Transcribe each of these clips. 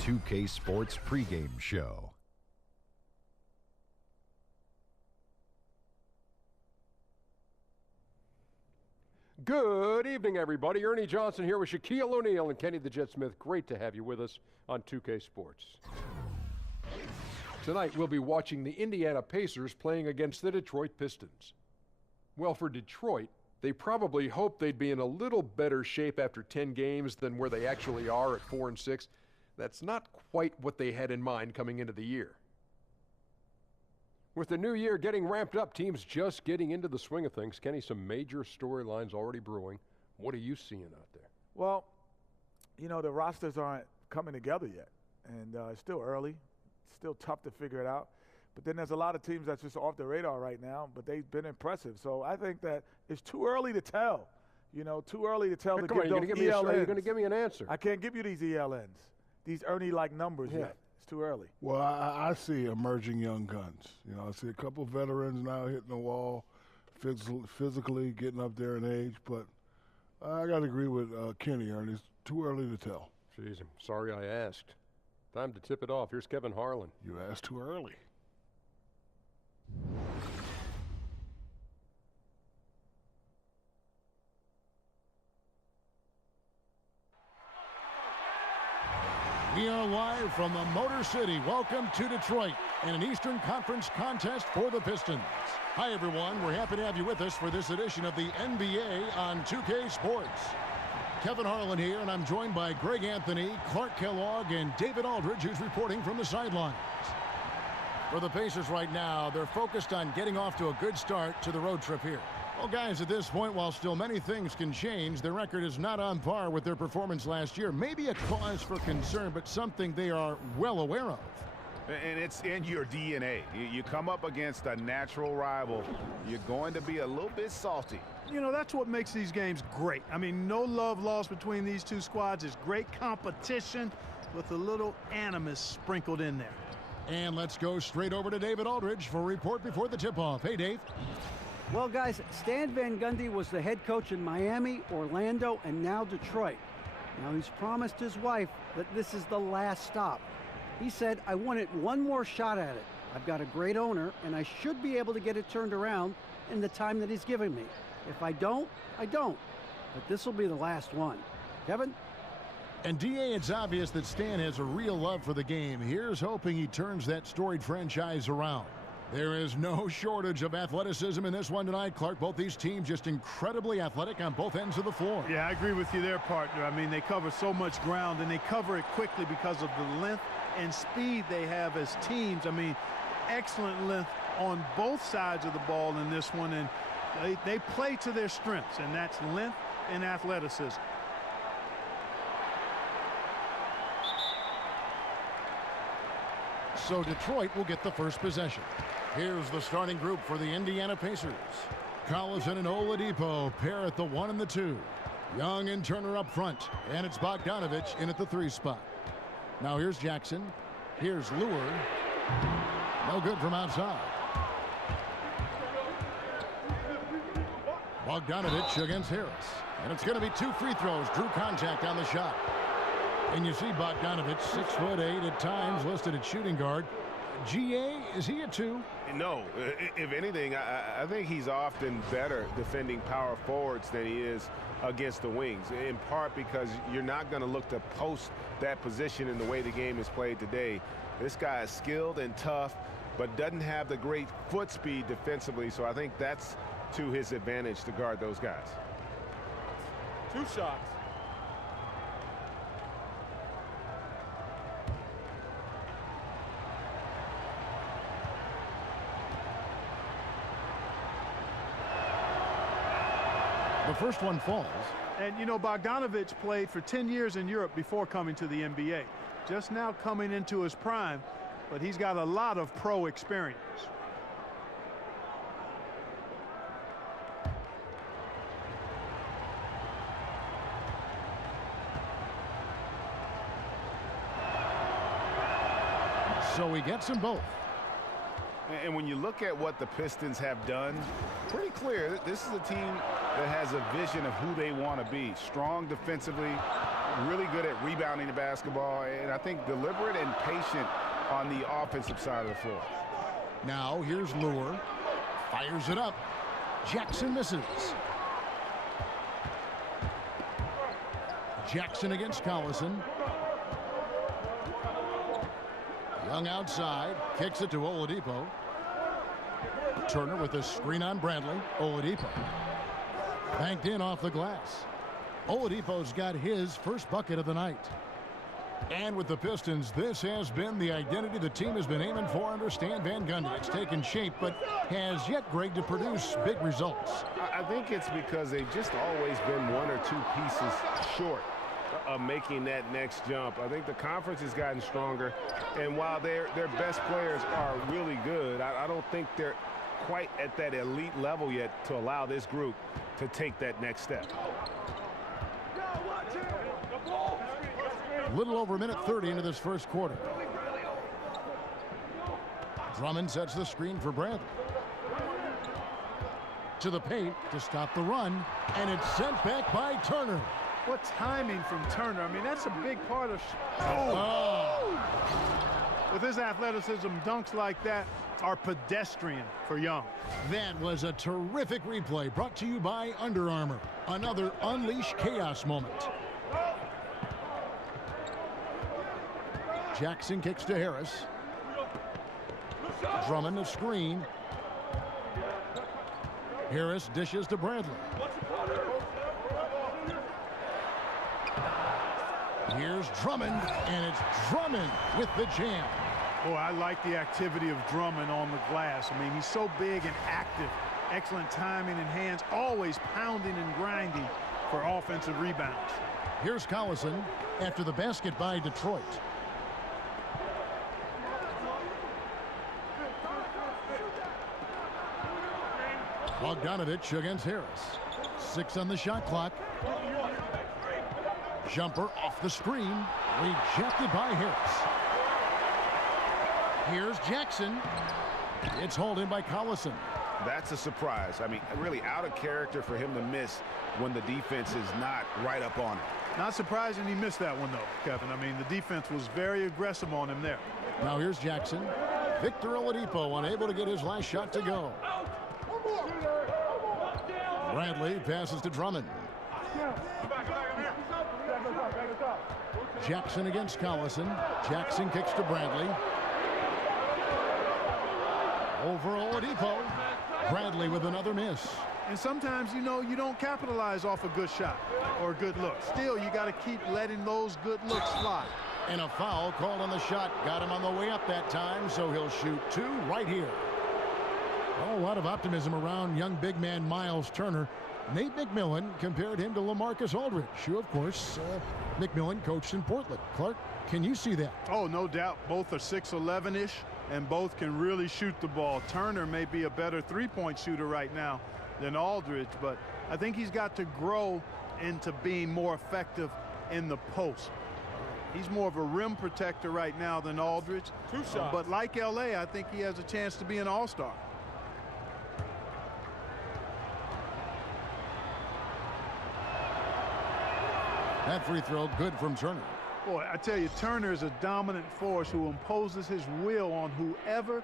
2K Sports pregame show. Good evening, everybody. Ernie Johnson here with Shaquille O'Neal and Kenny the Jet Smith. Great to have you with us on 2K Sports. Tonight, we'll be watching the Indiana Pacers playing against the Detroit Pistons. Well, for Detroit, they probably hoped they'd be in a little better shape after 10 games than where they actually are at 4-6. That's not quite what they had in mind coming into the year. With the new year getting ramped up, teams just getting into the swing of things. Kenny, some major storylines already brewing. What are you seeing out there? Well, you know, the rosters aren't coming together yet, and it's still early. It's still tough to figure it out. But then there's a lot of teams that's just off the radar right now, but they've been impressive. So I think that it's too early to tell. You know, too early to tell. Hey, come on, you're going to give me an answer. I can't give you these ELNs, these Ernie-like numbers yet. It's too early. Well, I see emerging young guns. You know, I see a couple veterans now hitting the wall, physically getting up there in age. But I got to agree with Kenny, Ernie. It's too early to tell. Jeez, I'm sorry I asked. Time to tip it off. Here's Kevin Harlan. You asked too early. We are live from the Motor City. Welcome to Detroit in an Eastern Conference contest for the Pistons. Hi, everyone. We're happy to have you with us for this edition of the NBA on 2K Sports. Kevin Harlan here, and I'm joined by Greg Anthony, Clark Kellogg, and David Aldridge, who's reporting from the sidelines. For the Pacers right now, they're focused on getting off to a good start to the road trip here. Well, guys, at this point, while still many things can change, their record is not on par with their performance last year. Maybe a cause for concern, but something they are well aware of. And it's in your DNA. You come up against a natural rival, you're going to be a little bit salty. You know, that's what makes these games great. I mean, no love lost between these two squads. It's great competition with a little animus sprinkled in there. And let's go straight over to David Aldridge for a report before the tip-off. Hey, Dave. Well, guys, Stan Van Gundy was the head coach in Miami, Orlando, and now Detroit. Now, he's promised his wife that this is the last stop. He said, I wanted one more shot at it. I've got a great owner, and I should be able to get it turned around in the time that he's giving me. If I don't, I don't. But this will be the last one. Kevin? And, D.A., it's obvious that Stan has a real love for the game. Here's hoping he turns that storied franchise around. There is no shortage of athleticism in this one tonight, Clark. Both these teams just incredibly athletic on both ends of the floor. Yeah, I agree with you there, partner. I mean, they cover so much ground, and they cover it quickly because of the length and speed they have as teams. I mean, excellent length on both sides of the ball in this one, and they play to their strengths, and that's length and athleticism. So Detroit will get the first possession. Here's the starting group for the Indiana Pacers. Collison and Oladipo pair at the 1 and the 2. Young and Turner up front, and it's Bogdanovich in at the 3 spot. Now here's Jackson. Here's Lure. No good from outside. Bogdanovich against Harris. And it's going to be 2 free throws. Drew contact on the shot. And you see Bogdanovich, 6'8" at times, listed at shooting guard. GA, is he a 2? No, if anything, I think he's often better defending power forwards than he is against the wings, in part because you're not going to look to post that position in the way the game is played today. This guy is skilled and tough, but doesn't have the great foot speed defensively, so I think that's to his advantage to guard those guys. 2 shots. The first one falls. And, you know, Bogdanovich played for 10 years in Europe before coming to the NBA. Just now coming into his prime, but he's got a lot of pro experience. So he gets them both. And when you look at what the Pistons have done, pretty clear this is a team that has a vision of who they want to be. Strong defensively, really good at rebounding the basketball, and I think deliberate and patient on the offensive side of the floor. Now here's Lure. Fires it up. Jackson misses. Jackson against Collison. Young outside. Kicks it to Oladipo. Turner with a screen on Bradley. Oladipo. Banked in off the glass. Oladipo's got his first bucket of the night. And with the Pistons, this has been the identity the team has been aiming for under Stan Van Gundy. It's taken shape, but has yet, Greg, to produce big results. I think it's because they've just always been one or two pieces short of making that next jump. I think the conference has gotten stronger, and while their best players are really good, I don't think they're quite at that elite level yet to allow this group to take that next step. A little over a minute 30 into this first quarter. Drummond sets the screen for Bradley. To the paint to stop the run, and it's sent back by Turner. What timing from Turner. I mean, that's a big part of... With his athleticism, dunks like that are pedestrian for Young. That was a terrific replay brought to you by Under Armour. Another Unleash Chaos moment. Jackson kicks to Harris. Drummond a screen. Harris dishes to Bradley. Here's Drummond, and it's Drummond with the jam. Boy, I like the activity of Drummond on the glass. I mean, he's so big and active. Excellent timing and hands, always pounding and grinding for offensive rebounds. Here's Collison after the basket by Detroit. Bogdanovich against Harris. 6 on the shot clock. Jumper off the screen. Rejected by Harris. Here's Jackson. It's hauled in by Collison. That's a surprise. I mean, really out of character for him to miss when the defense is not right up on him. Not surprising he missed that one, though, Kevin. I mean, the defense was very aggressive on him there. Now here's Jackson. Victor Oladipo unable to get his last shot to go. Bradley passes to Drummond. Jackson against Collison. Jackson kicks to Bradley. Over Oladipo. Bradley with another miss. And sometimes, you know, you don't capitalize off a good shot or a good look. Still, you got to keep letting those good looks fly. And a foul called on the shot. Got him on the way up that time, so he'll shoot 2 right here. Oh, a lot of optimism around young big man Miles Turner. Nate McMillan compared him to LaMarcus Aldridge, who, of course, McMillan coached in Portland. Clark, can you see that? Oh, no doubt. Both are 6'11"-ish, and both can really shoot the ball. Turner may be a better three-point shooter right now than Aldridge, but I think he's got to grow into being more effective in the post. He's more of a rim protector right now than Aldridge. 2 shots. But like L.A., I think he has a chance to be an all-star. That free throw good from Turner. Boy, I tell you, Turner is a dominant force who imposes his will on whoever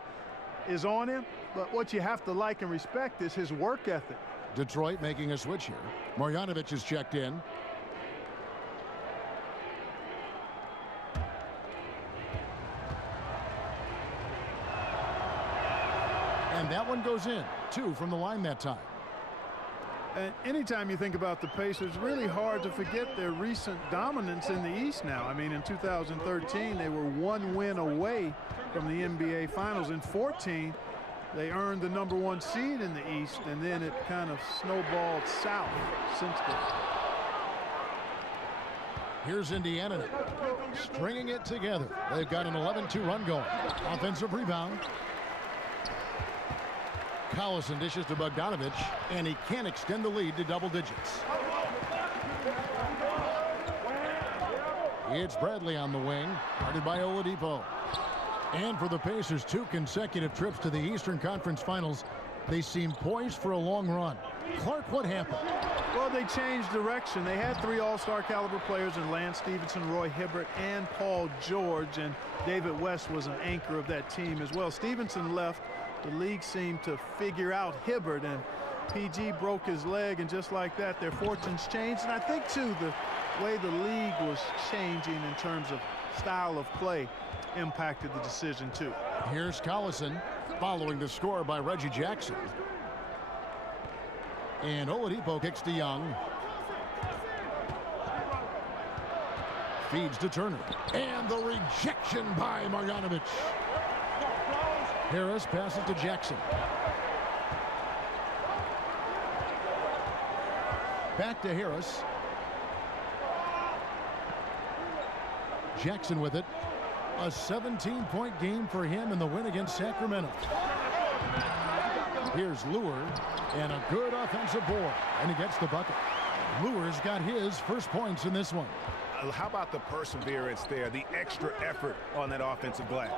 is on him. But what you have to like and respect is his work ethic. Detroit making a switch here. Marjanovic is checked in. And that one goes in. 2 from the line that time. And anytime you think about the Pacers, it's really hard to forget their recent dominance in the East now. I mean, in 2013, they were 1 win away from the NBA Finals. In 14, they earned the #1 seed in the East, and then it kind of snowballed south since then. Here's Indiana now, stringing it together. They've got an 11-2 run going. Offensive rebound. Collison dishes to Bogdanovich, and he can't extend the lead to double digits. It's Bradley on the wing, guarded by Oladipo. And for the Pacers, 2 consecutive trips to the Eastern Conference Finals, they seem poised for a long run. Clark, what happened? Well, they changed direction. They had 3 all-star caliber players in Lance Stevenson, Roy Hibbert, and Paul George, and David West was an anchor of that team as well. Stevenson left. The league seemed to figure out Hibbert, and PG broke his leg, and just like that, their fortunes changed. And I think, too, the way the league was changing in terms of style of play impacted the decision, too. Here's Collison following the score by Reggie Jackson. And Oladipo kicks to Young. Feeds to Turner. And the rejection by Marjanovic. Harris passes to Jackson. Back to Harris. Jackson with it. A 17-point game for him in the win against Sacramento. Here's Lure, and a good offensive board, and he gets the bucket. Lure's got his first points in this one. How about the perseverance there, the extra effort on that offensive glass?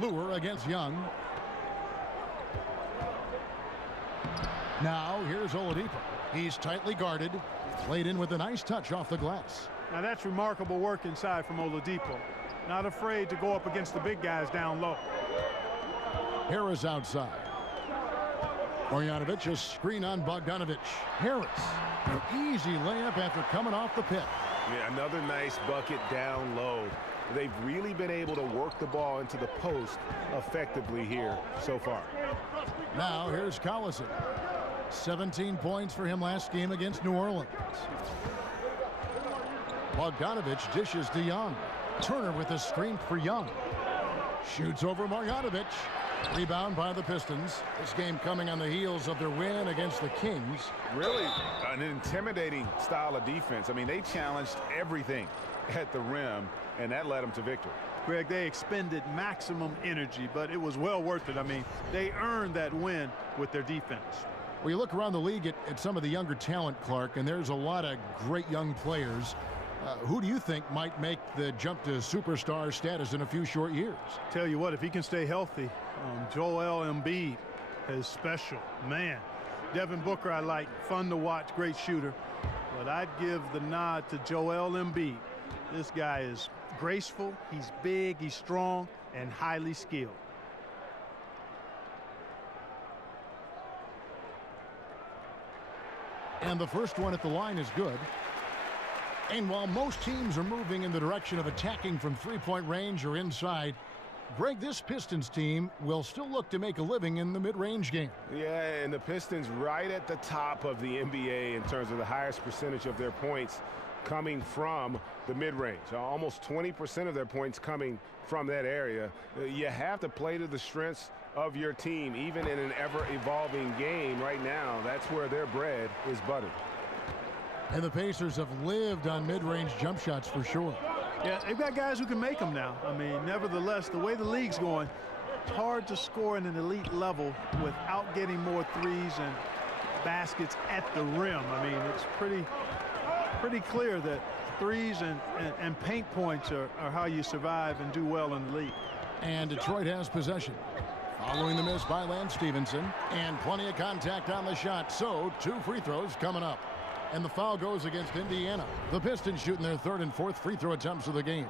Lure against Young. Now here's Oladipo. He's tightly guarded, played in with a nice touch off the glass. Now that's remarkable work inside from Oladipo. Not afraid to go up against the big guys down low. Harris outside. Marjanovic, a screen on Bogdanovic. Harris, an easy layup after coming off the pick. Yeah, another nice bucket down low. They've really been able to work the ball into the post effectively here so far. Now here's Collison. 17 points for him last game against New Orleans. Bogdanovic dishes to Young. Turner with a screen for Young. Shoots over Marjanovic. Rebound by the Pistons. This game coming on the heels of their win against the Kings. Really an intimidating style of defense. I mean, they challenged everything at the rim, and that led them to victory. Greg, they expended maximum energy, but it was well worth it. I mean, they earned that win with their defense. Well, you look around the league at some of the younger talent, Clark, and there's a lot of great young players. Who do you think might make the jump to superstar status in a few short years? Tell you what, if he can stay healthy, Joel Embiid is special. Man, Devin Booker I like, fun to watch, great shooter. But I'd give the nod to Joel Embiid. This guy is graceful, he's big, he's strong, and highly skilled. And the first one at the line is good. And while most teams are moving in the direction of attacking from three-point range or inside, Greg, this Pistons team will still look to make a living in the mid-range game. Yeah, and the Pistons right at the top of the NBA in terms of the highest percentage of their points coming from the mid-range. Almost 20% of their points coming from that area. You have to play to the strengths of your team, even in an ever-evolving game. Right now, that's where their bread is buttered. And the Pacers have lived on mid-range jump shots for sure. Yeah, they've got guys who can make them now. I mean, nevertheless, the way the league's going, it's hard to score in an elite level without getting more threes and baskets at the rim. I mean, it's pretty clear that threes and paint points are how you survive and do well in the league. And Detroit has possession. Following the miss by Lance Stevenson, and plenty of contact on the shot, so 2 free throws coming up. And the foul goes against Indiana. The Pistons shooting their 3rd and 4th free throw attempts of the game.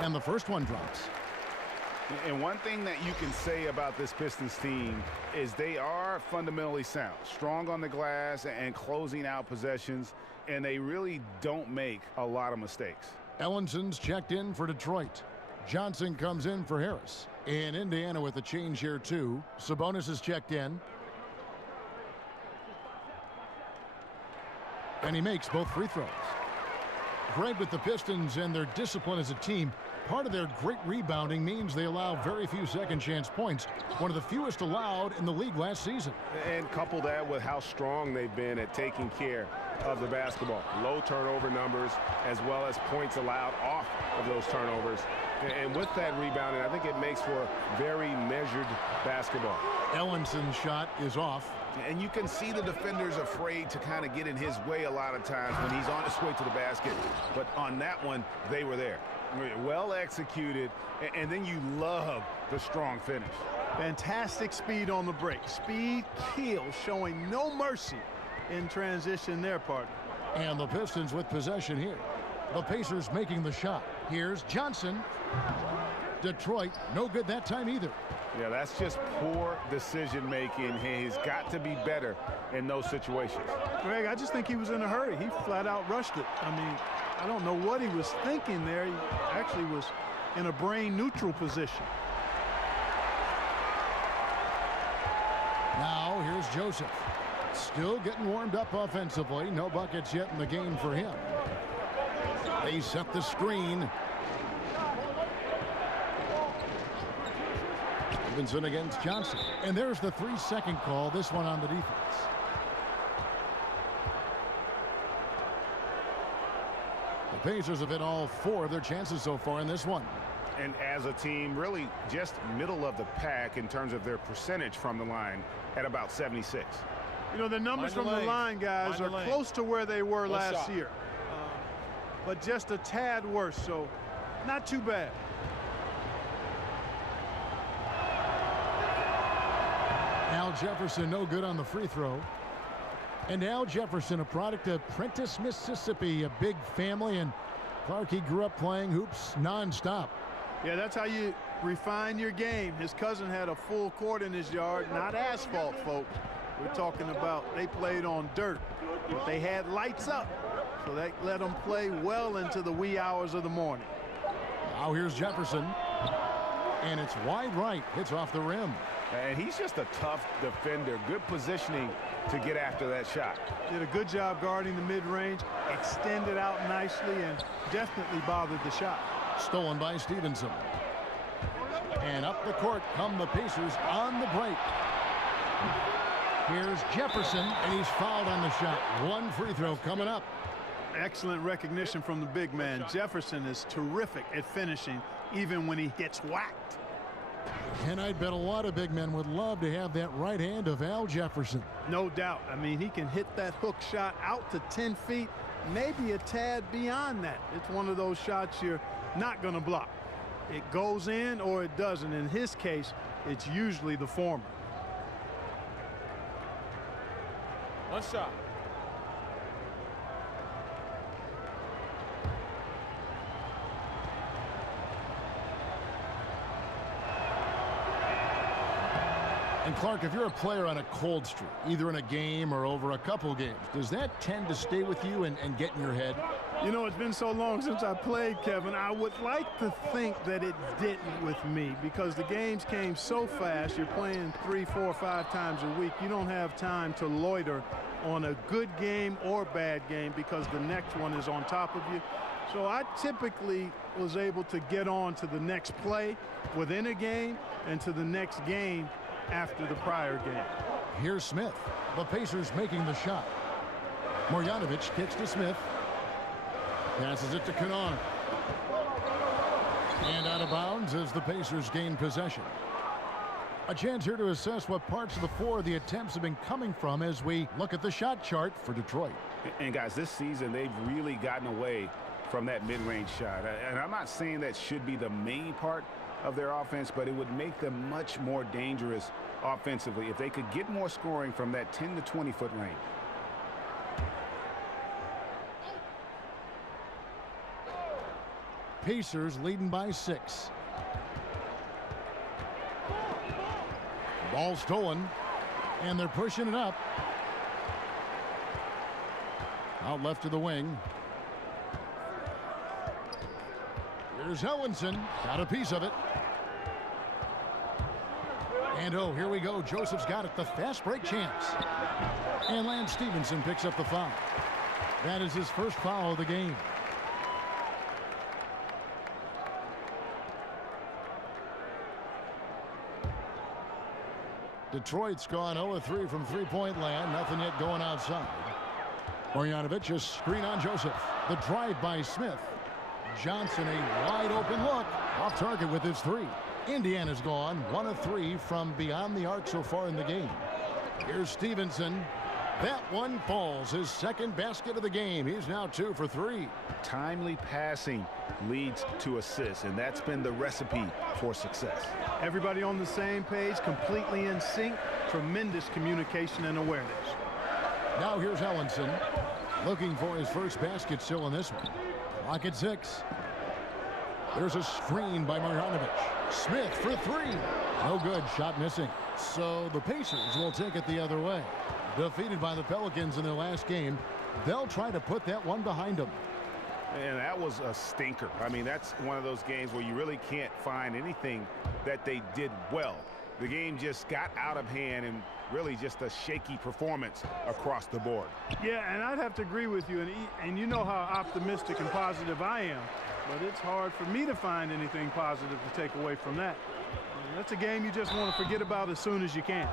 And the first one drops. And one thing that you can say about this Pistons team is they are fundamentally sound, strong on the glass and closing out possessions, and they really don't make a lot of mistakes. Ellinson's checked in for Detroit. Johnson comes in for Harris. And Indiana with a change here too. Sabonis is checked in. And he makes both free throws. Great with the Pistons and their discipline as a team. part of their great rebounding means they allow very few second chance points, one of the fewest allowed in the league last season. And couple that with how strong they've been at taking care of the basketball. Low turnover numbers as well as points allowed off of those turnovers. And with that rebounding, I think it makes for very measured basketball. Ellinson's shot is off. And you can see the defenders afraid to kind of get in his way a lot of times when he's on his way to the basket. But on that one, they were there. Well executed, and then you love the strong finish. Fantastic speed on the break. Speed kill, showing no mercy in transition there, partner. And the Pistons with possession here. The Pacers making the shot. Here's Johnson. Detroit, no good that time either. Yeah, that's just poor decision making. He's got to be better in those situations. Greg, I just think he was in a hurry. He flat out rushed it. I mean, I don't know what he was thinking there. He actually was in a brain neutral position. Now here's Joseph. Still getting warmed up offensively. No buckets yet in the game for him. They set the screen. Stevenson against Johnson. And there's the 3-second call, this one on the defense. The Pacers have hit all 4 of their chances so far in this one. And as a team, really just middle of the pack in terms of their percentage from the line at about 76. You know, the numbers from the line, guys, are close to where they were last year. But just a tad worse, so not too bad. Al Jefferson no good on the free throw. And Al Jefferson, a product of Prentice, Mississippi, a big family, and Clark, he grew up playing hoops nonstop. Yeah, that's how you refine your game. His cousin had a full court in his yard, not asphalt, folks. We're talking about they played on dirt, but they had lights up, so that let them play well into the wee hours of the morning. Now here's Jefferson, and it's wide right. Hits off the rim. And he's just a tough defender. Good positioning to get after that shot. Did a good job guarding the mid-range, extended out nicely, and definitely bothered the shot. Stolen by Stevenson. And up the court come the Pacers on the break. Here's Jefferson, and he's fouled on the shot. One free throw coming up. Excellent recognition from the big man. Jefferson is terrific at finishing, even when he gets whacked. And I'd bet a lot of big men would love to have that right hand of Al Jefferson. No doubt. I mean, he can hit that hook shot out to 10 feet, maybe a tad beyond that. It's one of those shots you're not going to block. It goes in or it doesn't. In his case, it's usually the former. One shot. And Clark, if you're a player on a cold streak, either in a game or over a couple games, does that tend to stay with you and get in your head? You know, it's been so long since I played, Kevin. I would like to think that it didn't with me because the games came so fast. You're playing 3, 4, 5 times a week. You don't have time to loiter on a good game or bad game because the next one is on top of you. So I typically was able to get on to the next play within a game and to the next game after the prior game. Here's Smith. The Pacers making the shot. Marjanovic kicks to Smith. Passes it to Kennard. And out of bounds as the Pacers gain possession. A chance here to assess what parts of the floor the attempts have been coming from as we look at the shot chart for Detroit. And guys, this season they've really gotten away from that mid-range shot. And I'm not saying that should be the main part of their offense, but it would make them much more dangerous offensively if they could get more scoring from that 10 to 20 foot range. Pacers leading by 6. Ball stolen, and they're pushing it up. Out left to the wing. Here's Ellenson, got a piece of it. And oh, here we go. Joseph's got it, the fast break chance. And Lance Stevenson picks up the foul. That is his first foul of the game. Detroit's gone 0-3 from three-point land. Nothing yet going outside. Marjanovic, a screen on Joseph. The drive by Smith. Johnson, a wide open look. Off target with his three. Indiana's gone 1 of 3 from beyond the arc so far in the game. Here's Stevenson. That one falls. His second basket of the game. He's now 2 for 3. Timely passing leads to assists, and that's been the recipe for success. Everybody on the same page, completely in sync. Tremendous communication and awareness. Now here's Ellenson, looking for his first basket still in this one. Clock at 6. There's a screen by Marjanovic. Smith for 3. No good. Shot missing. So the Pacers will take it the other way. Defeated by the Pelicans in their last game, they'll try to put that one behind them. And that was a stinker. I mean, that's one of those games where you really can't find anything that they did well. The game just got out of hand and really just a shaky performance across the board. Yeah, and I'd have to agree with you. And you know how optimistic and positive I am. But it's hard for me to find anything positive to take away from that. That's a game you just want to forget about as soon as you can.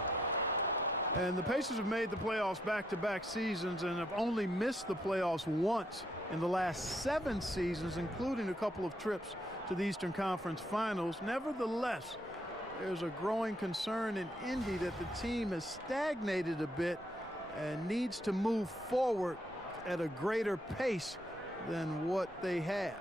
And the Pacers have made the playoffs back-to-back seasons and have only missed the playoffs once in the last 7 seasons, including a couple of trips to the Eastern Conference Finals. Nevertheless, there's a growing concern in Indy that the team has stagnated a bit and needs to move forward at a greater pace than what they have.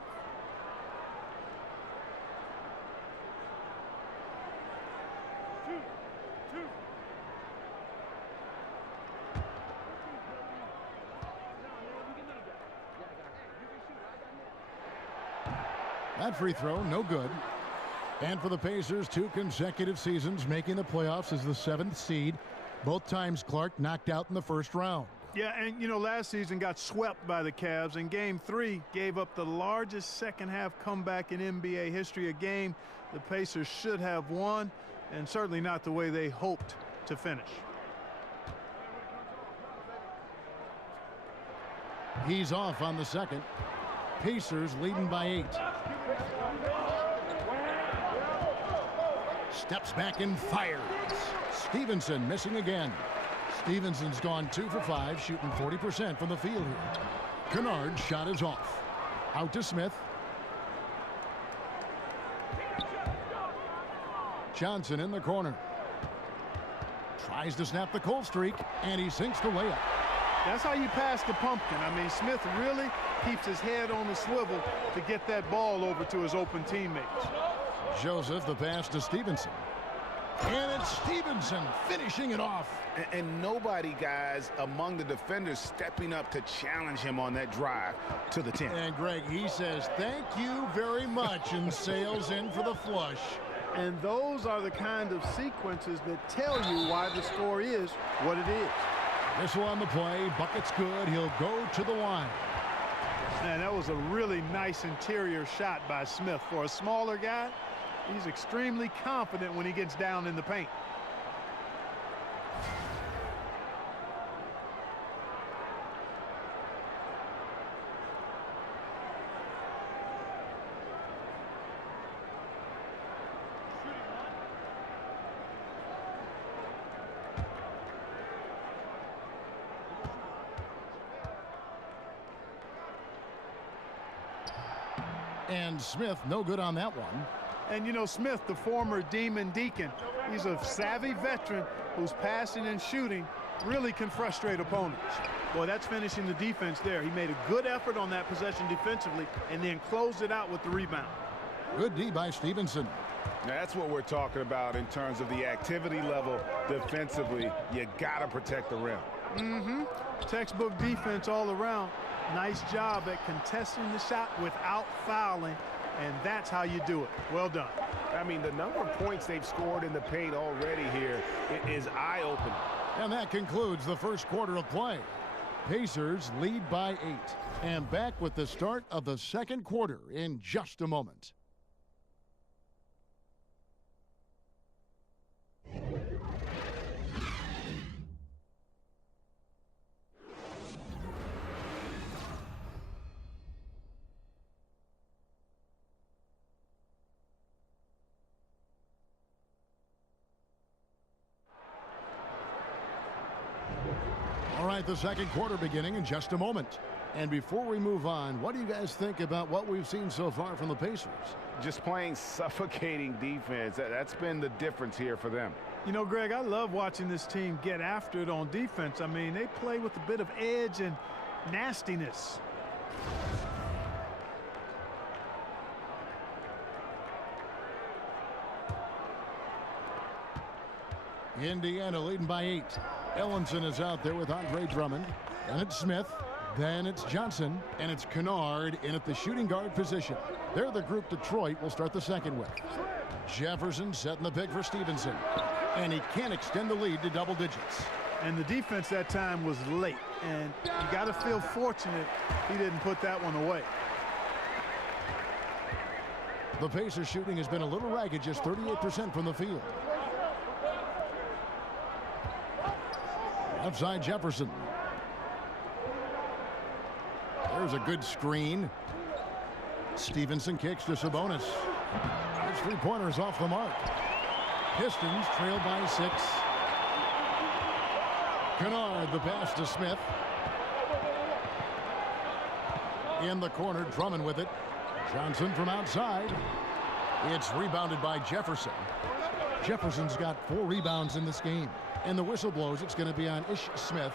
That free throw, no good. And for the Pacers, 2 consecutive seasons making the playoffs as the 7th seed. Both times Clark knocked out in the first round. Yeah, and you know, last season got swept by the Cavs. In Game 3, gave up the largest second-half comeback in NBA history. A game the Pacers should have won, and certainly not the way they hoped to finish. He's off on the second. Pacers leading by 8. Steps back and fires. Stevenson missing again. Stevenson's gone 2 for 5, shooting 40% from the field here. Kennard's shot is off. Out to Smith. Johnson in the corner. Tries to snap the cold streak, and he sinks the layup. That's how you pass the pumpkin. I mean, Smith really keeps his head on the swivel to get that ball over to his open teammates. Joseph, the pass to Stevenson. And it's Stevenson finishing it off. And nobody, guys, among the defenders stepping up to challenge him on that drive to the 10. And Greg, he says, thank you very much, and sails in for the flush. And those are the kind of sequences that tell you why the score is what it is. Missile on the play. Bucket's good. He'll go to the line. Man, that was a really nice interior shot by Smith. For a smaller guy, he's extremely confident when he gets down in the paint. And Smith, no good on that one. And you know, Smith, the former Demon Deacon, he's a savvy veteran whose passing and shooting really can frustrate opponents. Boy, that's finishing the defense there. He made a good effort on that possession defensively and then closed it out with the rebound. Good D by Stevenson. Now, that's what we're talking about in terms of the activity level defensively. You got to protect the rim. Textbook defense all around. Nice job at contesting the shot without fouling, and that's how you do it. Well done. I mean, the number of points they've scored in the paint already here is eye-opening. And that concludes the first quarter of play. Pacers lead by 8. And back with the start of the second quarter in just a moment. right, the second quarter beginning in just a moment. And before we move on, what do you guys think about what we've seen so far from the Pacers? Just playing suffocating defense. That's been the difference here for them. You know, Greg, I love watching this team get after it on defense. I mean, they play with a bit of edge and nastiness. Indiana leading by 8. Ellenson is out there with Andre Drummond. Then it's Smith. Then it's Johnson. And it's Kennard in at the shooting guard position. They're the group Detroit will start the second with. Jefferson setting the pick for Stevenson. And he can't extend the lead to double digits. And the defense that time was late. And you got to feel fortunate he didn't put that one away. The Pacers shooting has been a little ragged, just 38% from the field. Left side Jefferson. There's a good screen. Stevenson kicks to Sabonis. His three-pointers off the mark. Pistons trail by 6. Kennard, the pass to Smith. In the corner, Drummond with it. Johnson from outside. It's rebounded by Jefferson. Jefferson's got 4 rebounds in this game. And the whistle blows. It's going to be on Ish Smith.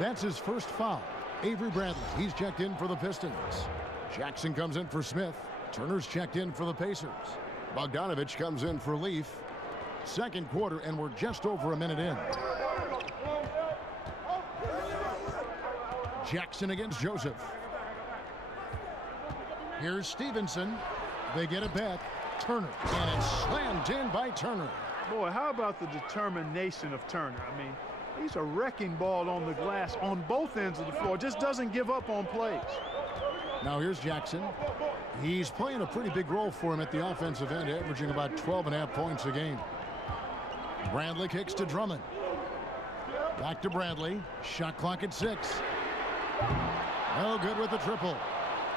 That's his first foul. Avery Bradley, he's checked in for the Pistons. Jackson comes in for Smith. Turner's checked in for the Pacers. Bogdanovich comes in for Leaf. Second quarter, and we're just over a minute in. Jackson against Joseph. Here's Stevenson. They get it back. Turner, and it's slammed in by Turner. Boy, how about the determination of Turner? I mean, he's a wrecking ball on the glass on both ends of the floor. Just doesn't give up on plays. Now here's Jackson. He's playing a pretty big role for him at the offensive end, averaging about 12.5 points a game. Bradley kicks to Drummond. Back to Bradley. Shot clock at 6. No good with the triple.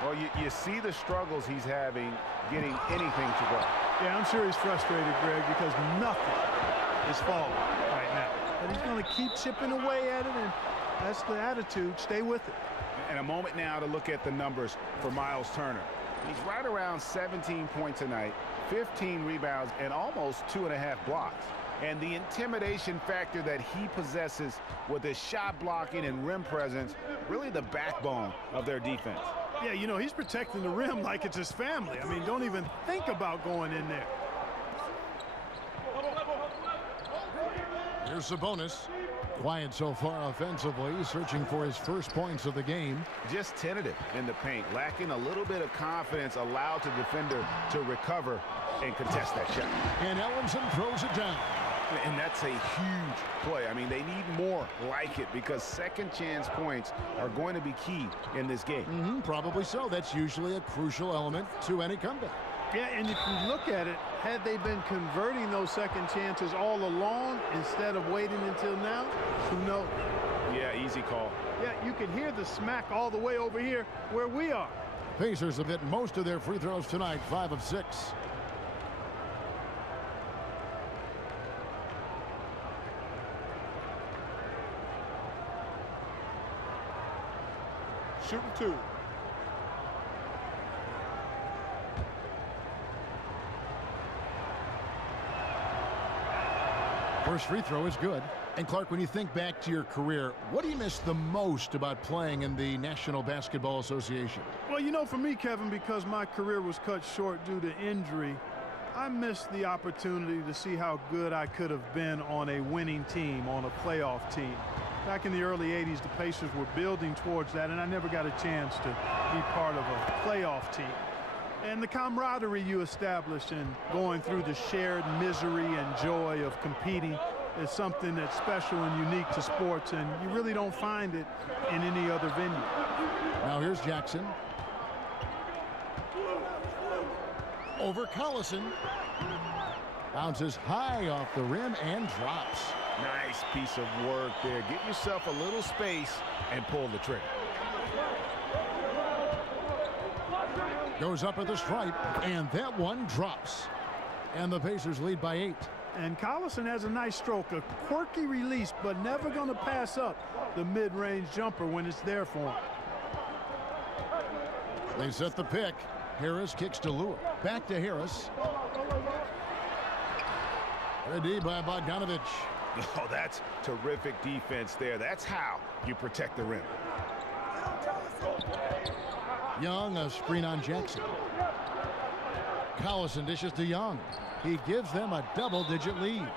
Well, you see the struggles he's having getting anything to go. Yeah, I'm sure he's frustrated, Greg, because nothing is falling right now. But he's going to keep chipping away at it, and that's the attitude. Stay with it. And a moment now to look at the numbers for Miles Turner. He's right around 17 points a night, 15 rebounds, and almost 2.5 blocks. And the intimidation factor that he possesses with his shot blocking and rim presence, really the backbone of their defense. Yeah, you know, he's protecting the rim like it's his family. I mean, don't even think about going in there. Here's Sabonis. Quiet so far offensively, searching for his first points of the game. Just tentative in the paint, lacking a little bit of confidence, allowed the defender to recover and contest that shot. And Ellenson throws it down. And that's a huge play. I mean, they need more like it because second chance points are going to be key in this game. Probably so. That's usually a crucial element to any comeback. Yeah, and if you look at it, had they been converting those second chances all along instead of waiting until now, who knows? Yeah, easy call. Yeah, you can hear the smack all the way over here where we are. Pacers have hit most of their free throws tonight, 5 of 6. Shooting 2. First free throw is good. And Clark, when you think back to your career, what do you miss the most about playing in the National Basketball Association? Well, you know, for me, Kevin, because my career was cut short due to injury, I missed the opportunity to see how good I could have been on a winning team, on a playoff team. Back in the early 80s, the Pacers were building towards that, and I never got a chance to be part of a playoff team. And the camaraderie you establish in going through the shared misery and joy of competing is something that's special and unique to sports, and you really don't find it in any other venue. Now here's Jackson. Over Collison. Bounces high off the rim and drops. Nice piece of work there. Get yourself a little space and pull the trigger. Goes up at the stripe, and that one drops. And the Pacers lead by 8. And Collison has a nice stroke, a quirky release, but never going to pass up the mid-range jumper when it's there for him. They set the pick. Harris kicks to Lure. Back to Harris. Ready by Bogdanovich. Oh, that's terrific defense there. That's how you protect the rim. Young, a screen on Jackson. Collison dishes to Young. He gives them a double-digit lead.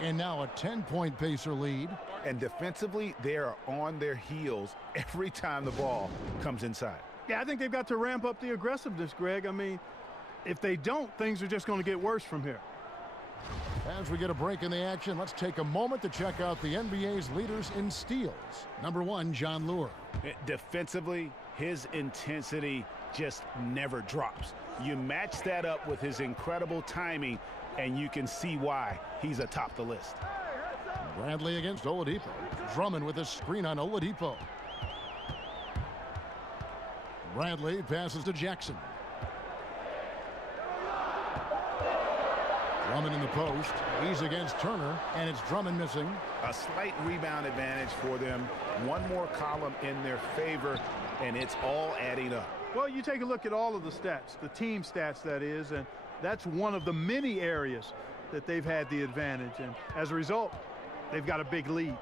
And now a 10-point Pacer lead. And defensively, they are on their heels every time the ball comes inside. Yeah, I think they've got to ramp up the aggressiveness, Greg. I mean, if they don't, things are just going to get worse from here. As we get a break in the action, let's take a moment to check out the NBA's leaders in steals. Number 1, John Lure. Defensively, his intensity just never drops. You match that up with his incredible timing, and you can see why he's atop the list. Bradley against Oladipo. Drummond with a screen on Oladipo. Bradley passes to Jackson. Drummond in the post. He's against Turner, and it's Drummond missing. A slight rebound advantage for them. One more column in their favor, and it's all adding up. Well, you take a look at all of the stats, the team stats, that is, and that's one of the many areas that they've had the advantage. And as a result, they've got a big lead.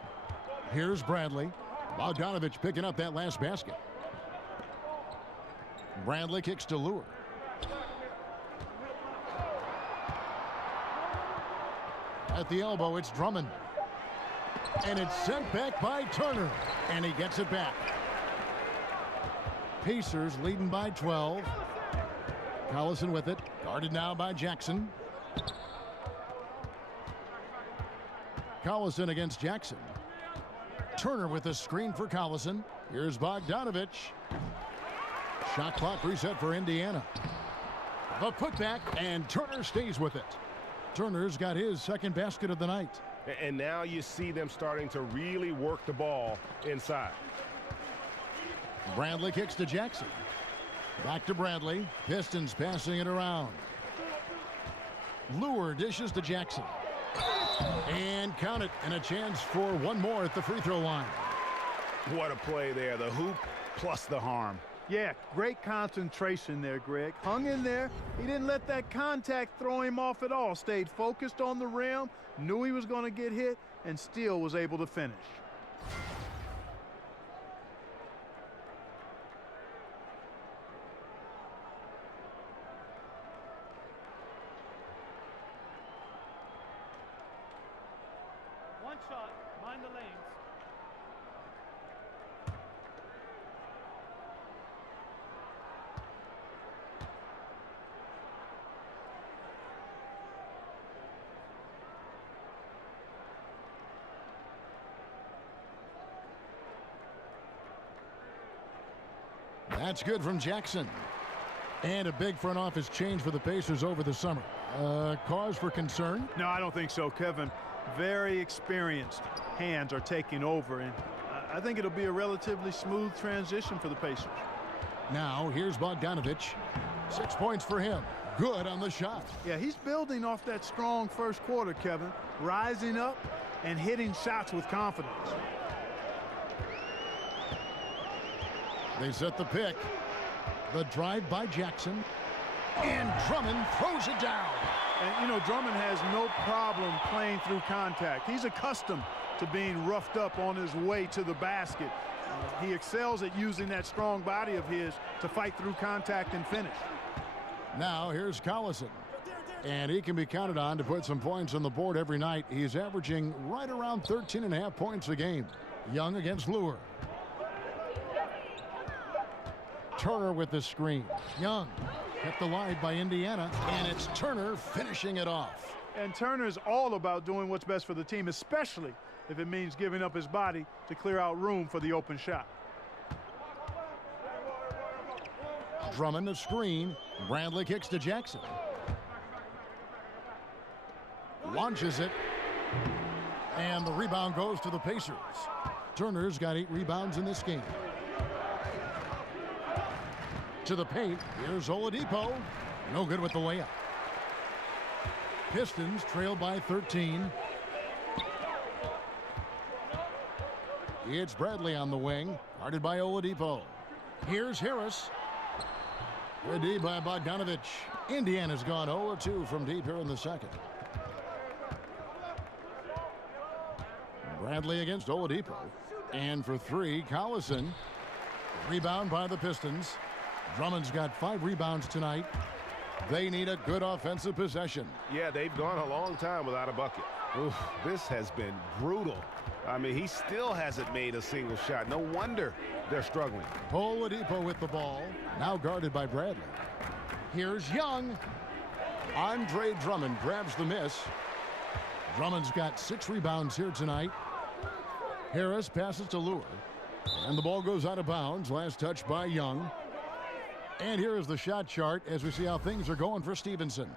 Here's Bradley. Bogdanovich picking up that last basket. Bradley kicks to Lure. At the elbow, it's Drummond. And it's sent back by Turner. And he gets it back. Pacers leading by 12. Collison with it. Guarded now by Jackson. Collison against Jackson. Turner with a screen for Collison. Here's Bogdanovich. Shot clock reset for Indiana. The putback, and Turner stays with it. Turner's got his second basket of the night. And now you see them starting to really work the ball inside. Bradley kicks to Jackson. Back to Bradley. Pistons passing it around. Lure dishes to Jackson. And count it, and a chance for one more at the free throw line. What a play there. The hoop plus the harm. Yeah, great concentration there, Greg. Hung in there. He didn't let that contact throw him off at all. Stayed focused on the rim, knew he was going to get hit, and still was able to finish. One shot, mind the lanes. That's good from Jackson. And a big front office change for the Pacers over the summer. Cause for concern? No, I don't think so, Kevin. Very experienced hands are taking over, and I think it'll be a relatively smooth transition for the Pacers. Now, here's Bogdanovich. 6 points for him. Good on the shot. Yeah, he's building off that strong first quarter, Kevin. Rising up and hitting shots with confidence. They set the pick. The drive by Jackson. And Drummond throws it down. And, you know, Drummond has no problem playing through contact. He's accustomed to being roughed up on his way to the basket. He excels at using that strong body of his to fight through contact and finish. Now here's Collison. And he can be counted on to put some points on the board every night. He's averaging right around 13.5 points a game. Young against Lure. Turner with the screen. Young kept alive by Indiana, and it's Turner finishing it off. And Turner's all about doing what's best for the team, especially if it means giving up his body to clear out room for the open shot. Drummond the screen. Bradley kicks to Jackson. Launches it. And the rebound goes to the Pacers. Turner's got 8 rebounds in this game. To the paint. Here's Oladipo. No good with the layup. Pistons trail by 13. It's Bradley on the wing, guarded by Oladipo. Here's Harris. Good D by Bogdanovich. Indiana's gone 0-2 from deep here in the second. Bradley against Oladipo. And for three, Collison. Rebound by the Pistons. Drummond's got 5 rebounds tonight. They need a good offensive possession. Yeah, they've gone a long time without a bucket. Oof, this has been brutal. I mean, he still hasn't made a single shot. No wonder they're struggling. Oladipo with the ball, now guarded by Bradley. Here's Young. Andre Drummond grabs the miss. Drummond's got 6 rebounds here tonight. Harris passes to Lure. And the ball goes out of bounds. Last touch by Young. And here is the shot chart as we see how things are going for Stevenson.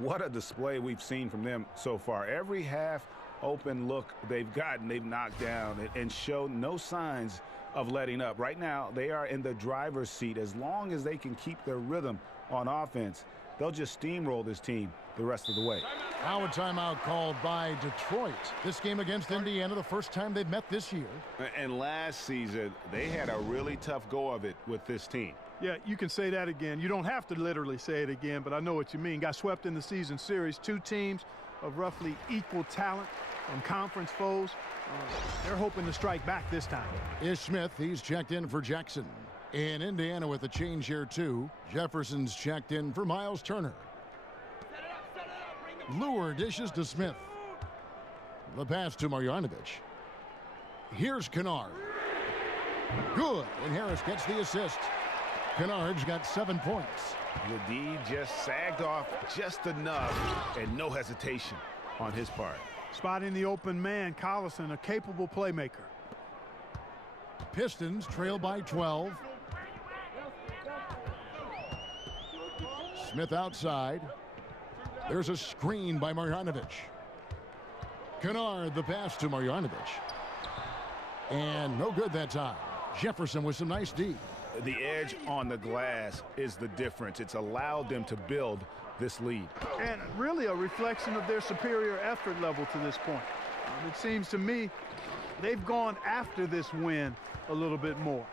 What a display we've seen from them so far. Every half open look they've gotten, they've knocked down and show no signs of letting up. Right now, they are in the driver's seat. As long as they can keep their rhythm on offense, they'll just steamroll this team the rest of the way. Now a timeout called by Detroit. This game against Indiana, the first time they've met this year. And last season, they had a really tough go of it with this team. Yeah, you can say that again. You don't have to literally say it again, but I know what you mean. Got swept in the season series. 2 teams of roughly equal talent and conference foes. They're hoping to strike back this time. Ish Smith, he's checked in for Jackson. In Indiana with a change here too. Jefferson's checked in for Miles Turner. Lure dishes to Smith. The pass to Marjanovic. Here's Kennard. Good, and Harris gets the assist. Kennard's got 7 points. The D just sagged off just enough, and no hesitation on his part. Spotting the open man, Collison, a capable playmaker. Pistons trail by 12. Smith outside. There's a screen by Marjanovic. Kennard, the pass to Marjanovic. And no good that time. Jefferson with some nice D. The edge on the glass is the difference. It's allowed them to build this lead. And really a reflection of their superior effort level to this point. It seems to me they've gone after this win a little bit more.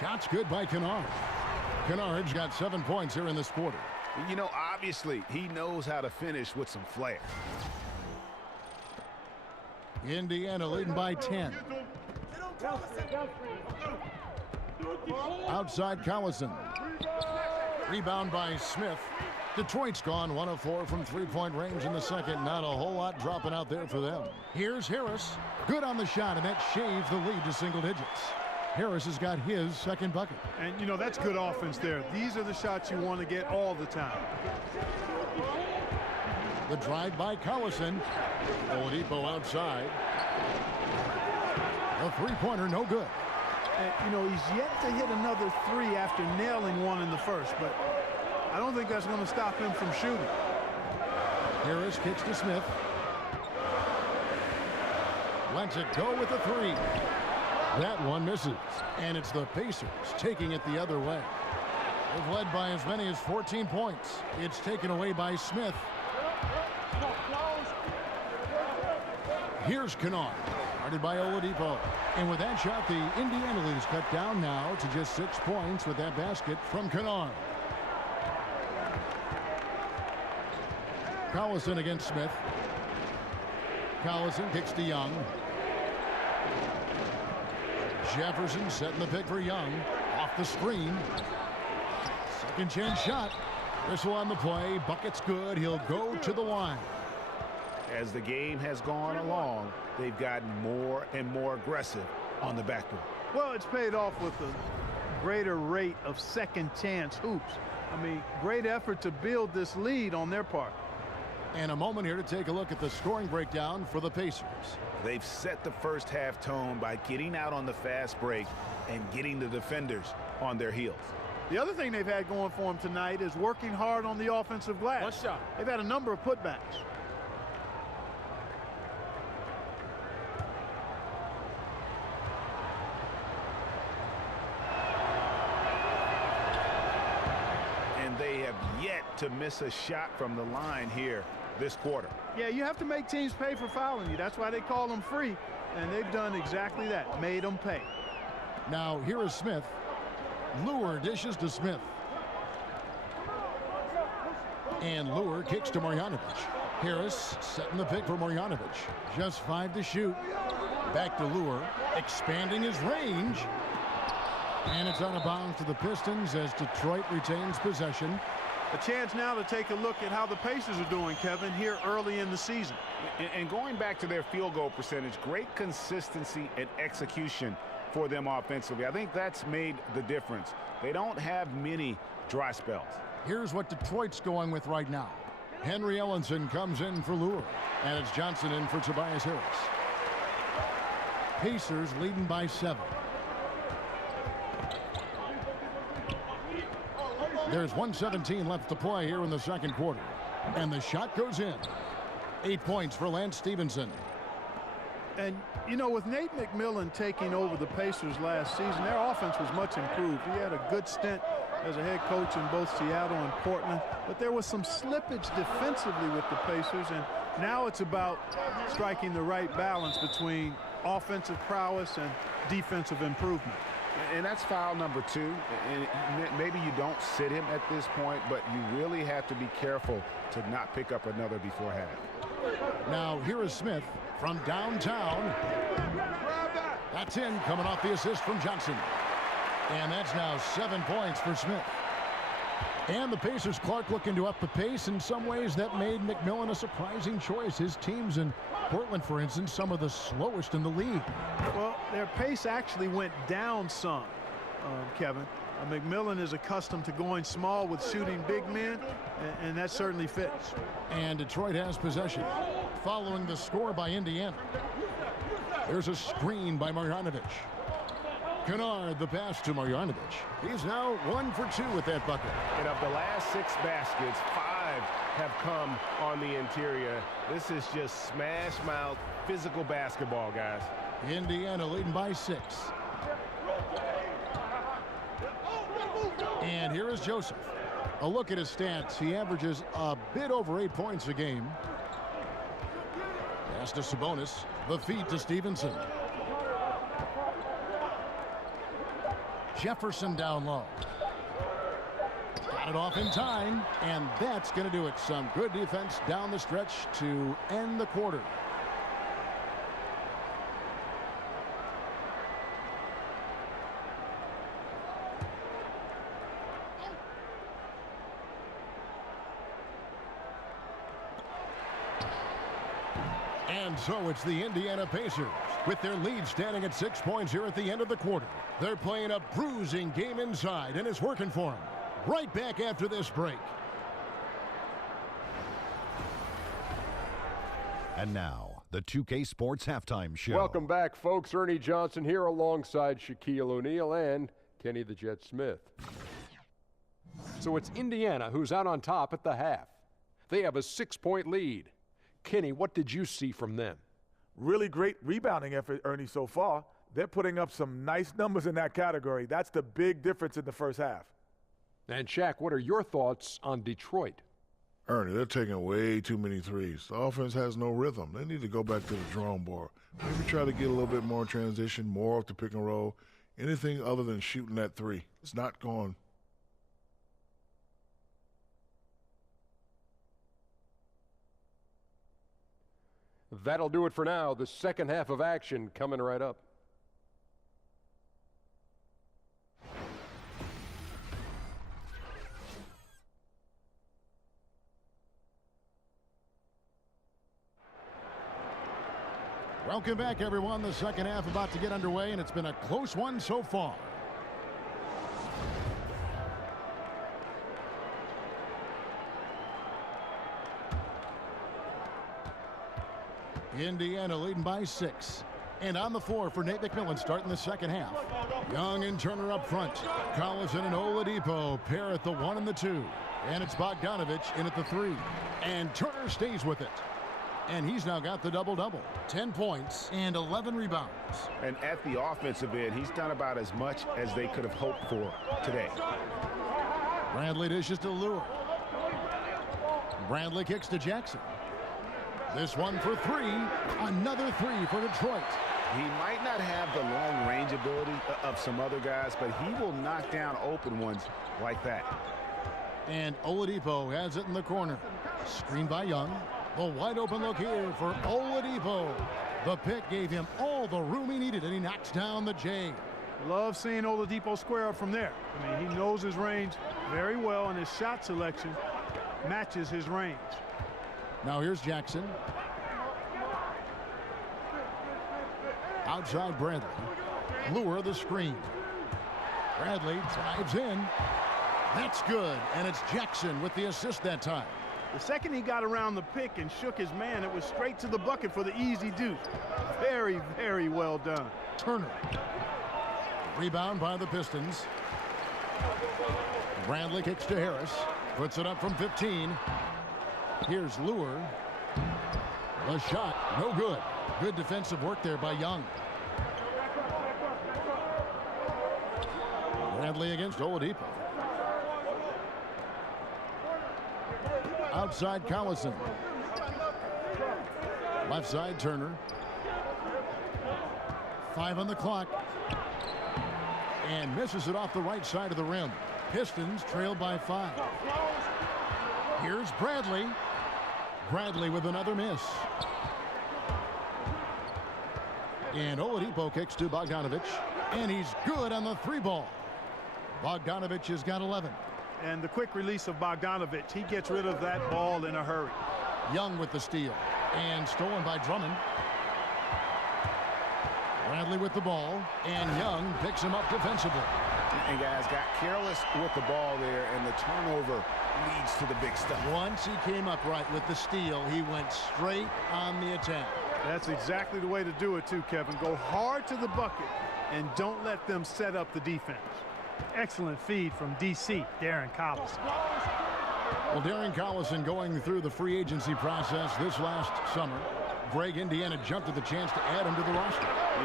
Shots good by Kennard. Kennard's got 7 points here in this quarter. You know, obviously, he knows how to finish with some flair. Indiana leading by 10. Outside Collison. Rebound by Smith. Detroit's gone 1 of 4 from 3-point range in the second. Not a whole lot dropping out there for them. Here's Harris. Good on the shot, and that shaves the lead to single digits. Harris has got his second bucket. And, you know, that's good offense there. These are the shots you want to get all the time. The drive by Collison. Oladipo outside. A 3-pointer, no good. And, you know, he's yet to hit another 3 after nailing one in the first, but I don't think that's going to stop him from shooting. Harris kicks to Smith. Lets it go with the 3. That one misses, and it's the Pacers taking it the other way. They've led by as many as 14 points. It's taken away by Smith. Here's Kennard, guarded by Oladipo. And with that shot, the Indiana lead is cut down now to just 6 points with that basket from Kennard. Collison against Smith. Collison kicks to Young. Jefferson setting the pick for Young. Off the screen. Second chance shot. Whistle on the play. Bucket's good. He'll go to the line. As the game has gone along, they've gotten more and more aggressive on the backboard. Well, it's paid off with a greater rate of second chance hoops. I mean, great effort to build this lead on their part. And a moment here to take a look at the scoring breakdown for the Pacers. They've set the first half tone by getting out on the fast break and getting the defenders on their heels. The other thing they've had going for them tonight is working hard on the offensive glass. One shot. They've had a number of putbacks. And they they have yet to miss a shot from the line here this quarter. Yeah, you have to make teams pay for fouling you. That's why they call them free, and they've done exactly that, made them pay. Now here is Smith. Lure dishes to Smith. And Lure kicks to Marjanovic. Harris setting the pick for Marjanovic. Just 5 to shoot. Back to Lure, expanding his range. And it's out of bounds to the Pistons as Detroit retains possession. A chance now to take a look at how the Pacers are doing, Kevin, here early in the season. And going back to their field goal percentage, great consistency and execution for them offensively. I think that's made the difference. They don't have many dry spells. Here's what Detroit's going with right now. Henry Ellenson comes in for Lure. And it's Johnson in for Tobias Harris. Pacers leading by 7. There's 1:17 left to play here in the second quarter. And the shot goes in. 8 points for Lance Stevenson. And, you know, with Nate McMillan taking over the Pacers last season, their offense was much improved. He had a good stint as a head coach in both Seattle and Portland, but there was some slippage defensively with the Pacers, and now it's about striking the right balance between offensive prowess and defensive improvement. And that's foul number 2. And maybe you don't sit him at this point, but you really have to be careful to not pick up another before half. Now here is Smith from downtown. That's in, coming off the assist from Johnson. And that's now 7 points for Smith. And the Pacers, Clark, looking to up the pace. In some ways, that made McMillan a surprising choice. His teams in Portland, for instance, some of the slowest in the league. Well, their pace actually went down some, Kevin. McMillan is accustomed to going small with shooting big men, and that certainly fits. And Detroit has possession. Following the score by Indiana. There's a screen by Marjanovic. Kennard, the pass to Marjanovic. He's now 1 for 2 with that bucket. And of the last 6 baskets, 5 have come on the interior. This is just smash mouth physical basketball, guys. Indiana leading by 6. And here is Joseph. A look at his stats. He averages a bit over 8 points a game. Pass to Sabonis. The feed to Stevenson. Jefferson down low. Got it off in time, and that's going to do it. Some good defense down the stretch to end the quarter. And so it's the Indiana Pacers with their lead standing at 6 points here at the end of the quarter. They're playing a bruising game inside, and it's working for them. Right back after this break. And now, the 2K Sports Halftime Show. Welcome back, folks. Ernie Johnson here alongside Shaquille O'Neal and Kenny the Jet Smith. So it's Indiana who's out on top at the half. They have a 6-point lead. Kenny, what did you see from them? Really great rebounding effort, Ernie, so far. They're putting up some nice numbers in that category. That's the big difference in the first half. And Shaq, what are your thoughts on Detroit? Ernie, they're taking way too many threes. The offense has no rhythm. They need to go back to the drawing board. Maybe try to get a little bit more transition, more off the pick and roll. Anything other than shooting that three. It's not going. That'll do it for now. The second half of action coming right up. Welcome back, everyone. The second half about to get underway, and it's been a close one so far. Indiana leading by 6. And on the floor for Nate McMillan starting the second half. Young and Turner up front. Collison and Oladipo pair at the 1 and the 2. And it's Bogdanovich in at the 3. And Turner stays with it. And he's now got the double-double. 10 points and 11 rebounds. And at the offensive end, he's done about as much as they could have hoped for today. Bradley dishes to Lure. Bradley kicks to Jackson. This one for three. Another three for Detroit. He might not have the long range ability of some other guys, but he will knock down open ones like that. And Oladipo has it in the corner. Screened by Young. The wide open look here for Oladipo. The pick gave him all the room he needed, and he knocks down the J. Love seeing Oladipo square up from there. I mean, he knows his range very well, and his shot selection matches his range. Now here's Jackson. Outside Bradley. Lure the screen. Bradley drives in. That's good, and it's Jackson with the assist that time. The second he got around the pick and shook his man, it was straight to the bucket for the easy deuce. Very, very well done. Turner. Rebound by the Pistons. Bradley kicks to Harris. Puts it up from 15. Here's Lure. The shot, no good. Good defensive work there by Young. Bradley against Oladipo. Outside Collison. Left side Turner. 5 on the clock. And misses it off the right side of the rim. Pistons trail by 5. Here's Bradley. Bradley with another miss. And Oladipo kicks to Bogdanovich. And he's good on the 3-ball. Bogdanovich has got 11. And the quick release of Bogdanovich, he gets rid of that ball in a hurry. Young with the steal. And stolen by Drummond. Bradley with the ball. And Young picks him up defensively. And guys got careless with the ball there, and the turnover leads to the big stuff. Once he came up right with the steal, he went straight on the attack. That's exactly the way to do it too, Kevin. Go hard to the bucket and don't let them set up the defense. Excellent feed from DC, Darren Collison. Well, Darren Collison going through the free agency process this last summer. Greg, Indiana jumped at the chance to add him to the roster.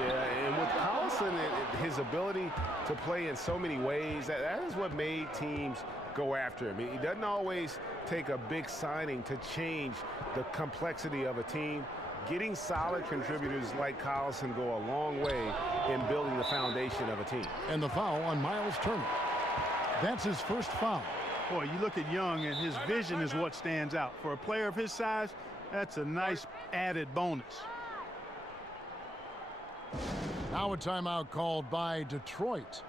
Yeah, and with Collison, his ability to play in so many ways, that is what made teams go after him. He doesn't always take a big signing to change the complexity of a team. Getting solid contributors like Collison go a long way in building the foundation of a team. And the foul on Miles Turner. That's his first foul. Boy, you look at Young, and his vision is what stands out. For a player of his size, that's a nice added bonus. Now a timeout called by Detroit.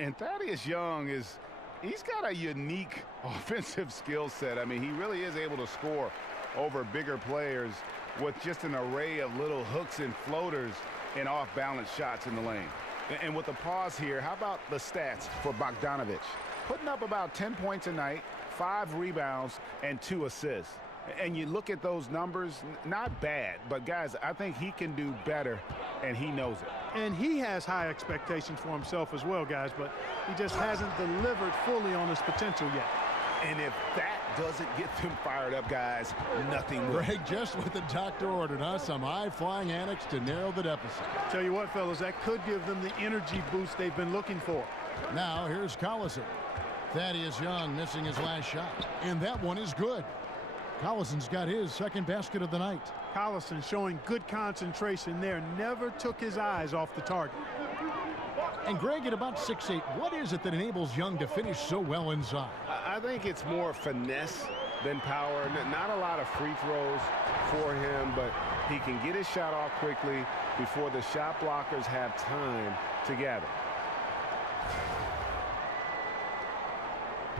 And Thaddeus Young he's got a unique offensive skill set. I mean, he really is able to score over bigger players with just an array of little hooks and floaters and off-balance shots in the lane. And with the pause here, how about the stats for Bogdanovich? Putting up about 10 points a night, 5 rebounds, and 2 assists. And you look at those numbers, not bad, but guys, I think he can do better, and he knows it. And he has high expectations for himself as well, guys, but he just hasn't delivered fully on his potential yet. And if that doesn't get them fired up, guys, nothing will. Greg, just what the doctor ordered, huh? Some high-flying annex to narrow the deficit. Tell you what, fellas, that could give them the energy boost they've been looking for. Now here's Collison. Thaddeus Young missing his last shot. And that one is good. Collison's got his second basket of the night. Collison showing good concentration there. Never took his eyes off the target. And Greg, at about 6'8", what is it that enables Young to finish so well inside? I think it's more finesse than power. Not a lot of free throws for him, but he can get his shot off quickly before the shot blockers have time to gather.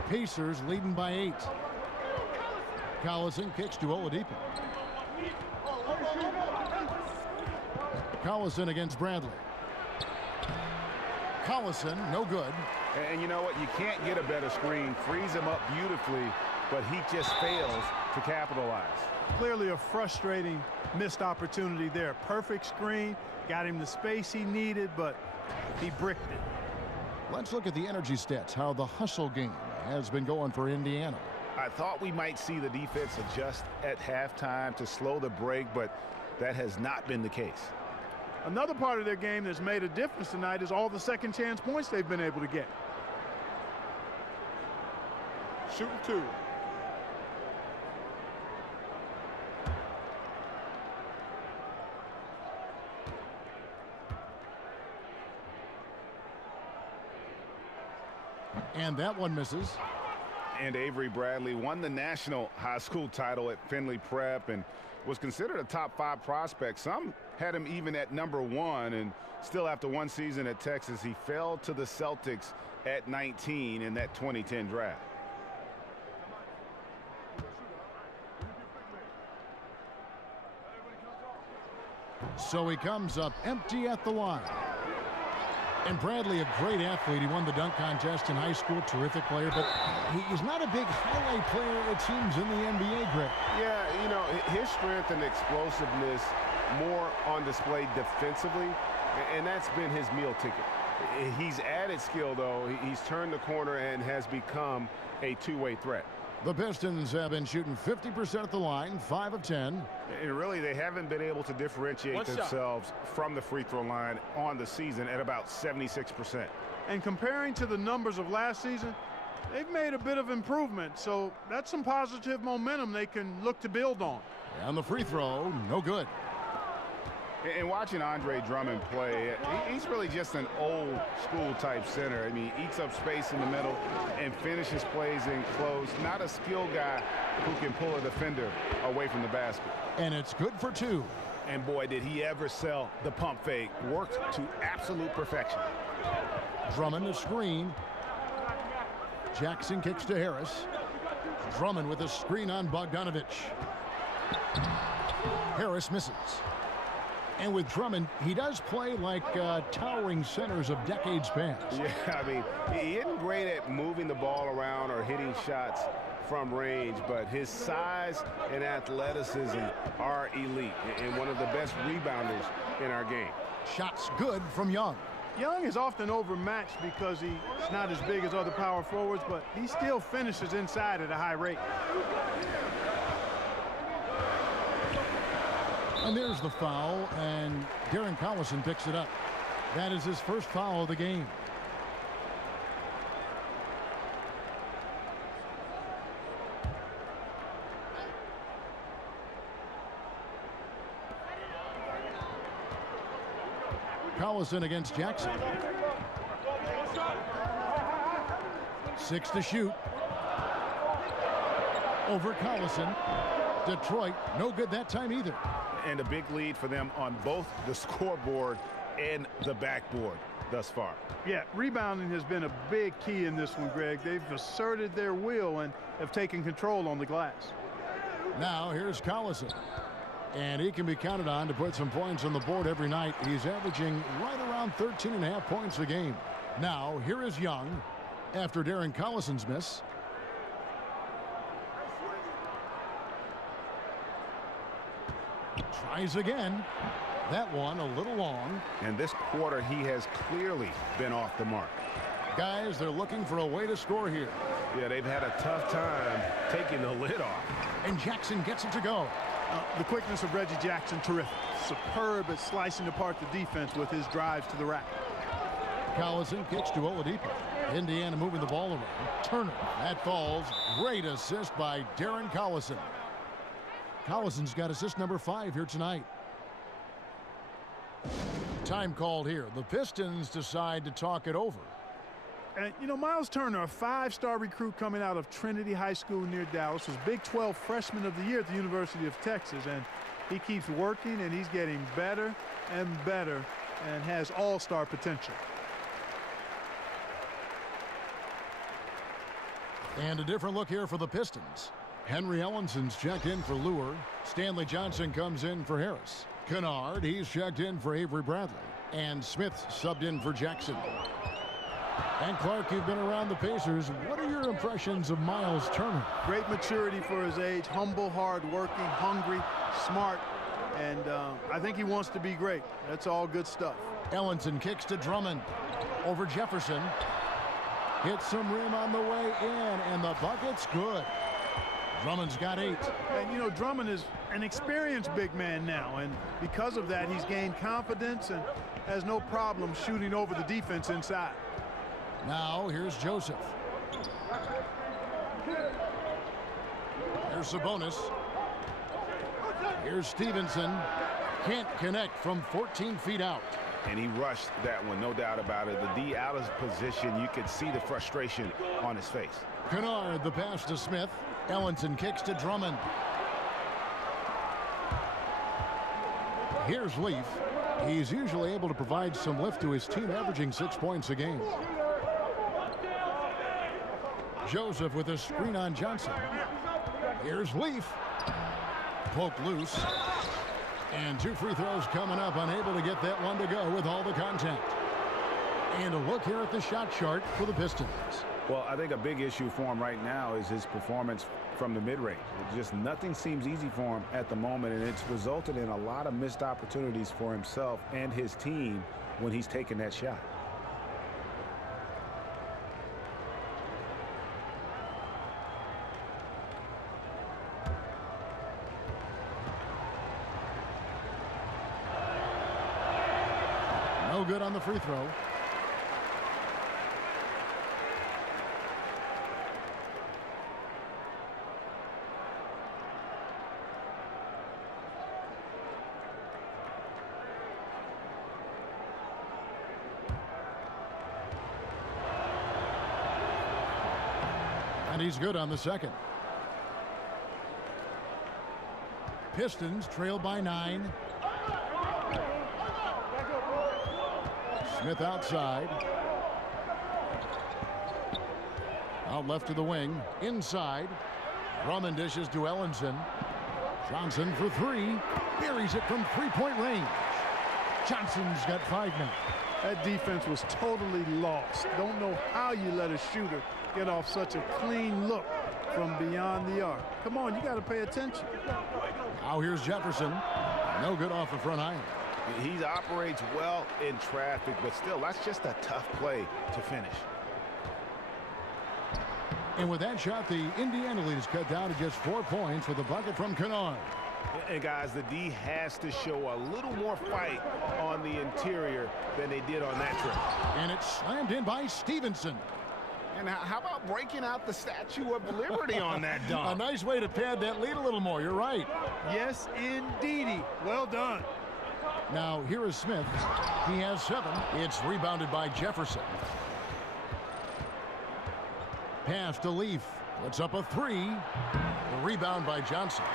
Pacers leading by 8. Collison kicks to Oladipo. Collison against Bradley. Collison, no good. And you know what? You can't get a better screen. Frees him up beautifully, but he just fails to capitalize. Clearly a frustrating missed opportunity there. Perfect screen, got him the space he needed, but he bricked it. Let's look at the energy stats, how the hustle game has been going for Indiana. I thought we might see the defense adjust at halftime to slow the break, but that has not been the case. Another part of their game that's made a difference tonight is all the second chance points they've been able to get. shooting 2. And that one misses. And Avery Bradley won the national high school title at Findlay Prep and was considered a top 5 prospect. Some had him even at number 1, and still after 1 season at Texas, he fell to the Celtics at 19 in that 2010 draft. So he comes up empty at the line. And Bradley, a great athlete. He won the dunk contest in high school, terrific player, but he's not a big highlight player, it seems, in the NBA, Greg. Yeah, you know, his strength and explosiveness more on display defensively, and that's been his meal ticket. He's added skill, though. He's turned the corner and has become a two-way threat. The Pistons have been shooting 50% at the line, 5 of 10. And really, they haven't been able to differentiate themselves from the free throw line on the season at about 76%. And comparing to the numbers of last season, they've made a bit of improvement. So that's some positive momentum they can look to build on. And the free throw, no good. And watching Andre Drummond play, he's really just an old school type center. I mean, he eats up space in the middle and finishes plays in close. Not a skill guy who can pull a defender away from the basket. And it's good for 2. And boy, did he ever sell the pump fake. Worked to absolute perfection. Drummond a screen. Jackson kicks to Harris. Drummond with a screen on Bogdanovich. Harris misses. And with Drummond, he does play like towering centers of decades past. Yeah, I mean, he isn't great at moving the ball around or hitting shots from range, but his size and athleticism are elite and one of the best rebounders in our game. Shots good from Young. Young is often overmatched because he's not as big as other power forwards, but he still finishes inside at a high rate. And there's the foul, and Darren Collison picks it up. That is his first foul of the game. Collison against Jackson. 6 to shoot. Over Collison. Detroit, no good that time either. And a big lead for them on both the scoreboard and the backboard thus far. Yeah, rebounding has been a big key in this one, Greg. They've asserted their will and have taken control on the glass. Now here's Collison. And he can be counted on to put some points on the board every night. He's averaging right around 13.5 points a game. Now here is Young after Darren Collison's miss. Tries again. That one a little long. And this quarter, he has clearly been off the mark. Guys, they're looking for a way to score here. Yeah, they've had a tough time taking the lid off. And Jackson gets it to go. The quickness of Reggie Jackson, terrific. Superb at slicing apart the defense with his drives to the rack. Collison kicks to Oladipo. Indiana moving the ball around. Turner, that falls. Great assist by Darren Collison. Collison's got assist number 5 here tonight. Time called here. The Pistons decide to talk it over. And, you know, Miles Turner, a 5-star recruit coming out of Trinity High School near Dallas, was Big 12 Freshman of the Year at the University of Texas. And he keeps working, and he's getting better and better and has all-star potential. And a different look here for the Pistons. Henry Ellenson's checked in for Lure. Stanley Johnson comes in for Harris. Kennard, he's checked in for Avery Bradley. And Smith subbed in for Jackson. And Clark, you've been around the Pacers. What are your impressions of Miles Turner? Great maturity for his age. Humble, hard-working, hungry, smart. And I think he wants to be great. That's all good stuff. Ellenson kicks to Drummond. Over Jefferson. Hits some rim on the way in. And the bucket's good. Drummond's got 8. And, you know, Drummond is an experienced big man now. And because of that, he's gained confidence and has no problem shooting over the defense inside. Now, here's Joseph. Here's Sabonis. Here's Stevenson. Can't connect from 14 feet out. And he rushed that one, no doubt about it. The D out of position. You could see the frustration on his face. Kennard, the pass to Smith. Ellenson kicks to Drummond. Here's Leaf. He's usually able to provide some lift to his team, averaging 6 points a game. Joseph with a screen on Johnson. Here's Leaf. Poke loose. And 2 free throws coming up, unable to get that one to go with all the contact. And a look here at the shot chart for the Pistons. Well, I think a big issue for him right now is his performance from the mid-range. Just nothing seems easy for him at the moment, and it's resulted in a lot of missed opportunities for himself and his team when he's taking that shot. No good on the free throw. And he's good on the second. Pistons trail by 9. Smith outside. Out left to the wing. Inside. Drummond dishes to Ellenson. Johnson for 3. Buries it from 3-point range. Johnson's got 5 now. That defense was totally lost. Don't know how you let a shooter get off such a clean look from beyond the arc. Come on, you got to pay attention. Now here's Jefferson. No good off the front iron. He operates well in traffic, but still, that's just a tough play to finish. And with that shot, the Indiana lead is cut down to just 4 points with a bucket from Kennard. And guys, the D has to show a little more fight on the interior than they did on that trip. And it's slammed in by Stevenson. And how about breaking out the Statue of Liberty on that dunk? A nice way to pad that lead a little more. You're right. Yes, indeedy. Well done. Now, here is Smith. He has 7. It's rebounded by Jefferson. Pass to Leaf. Puts up a 3. The rebound by Johnson.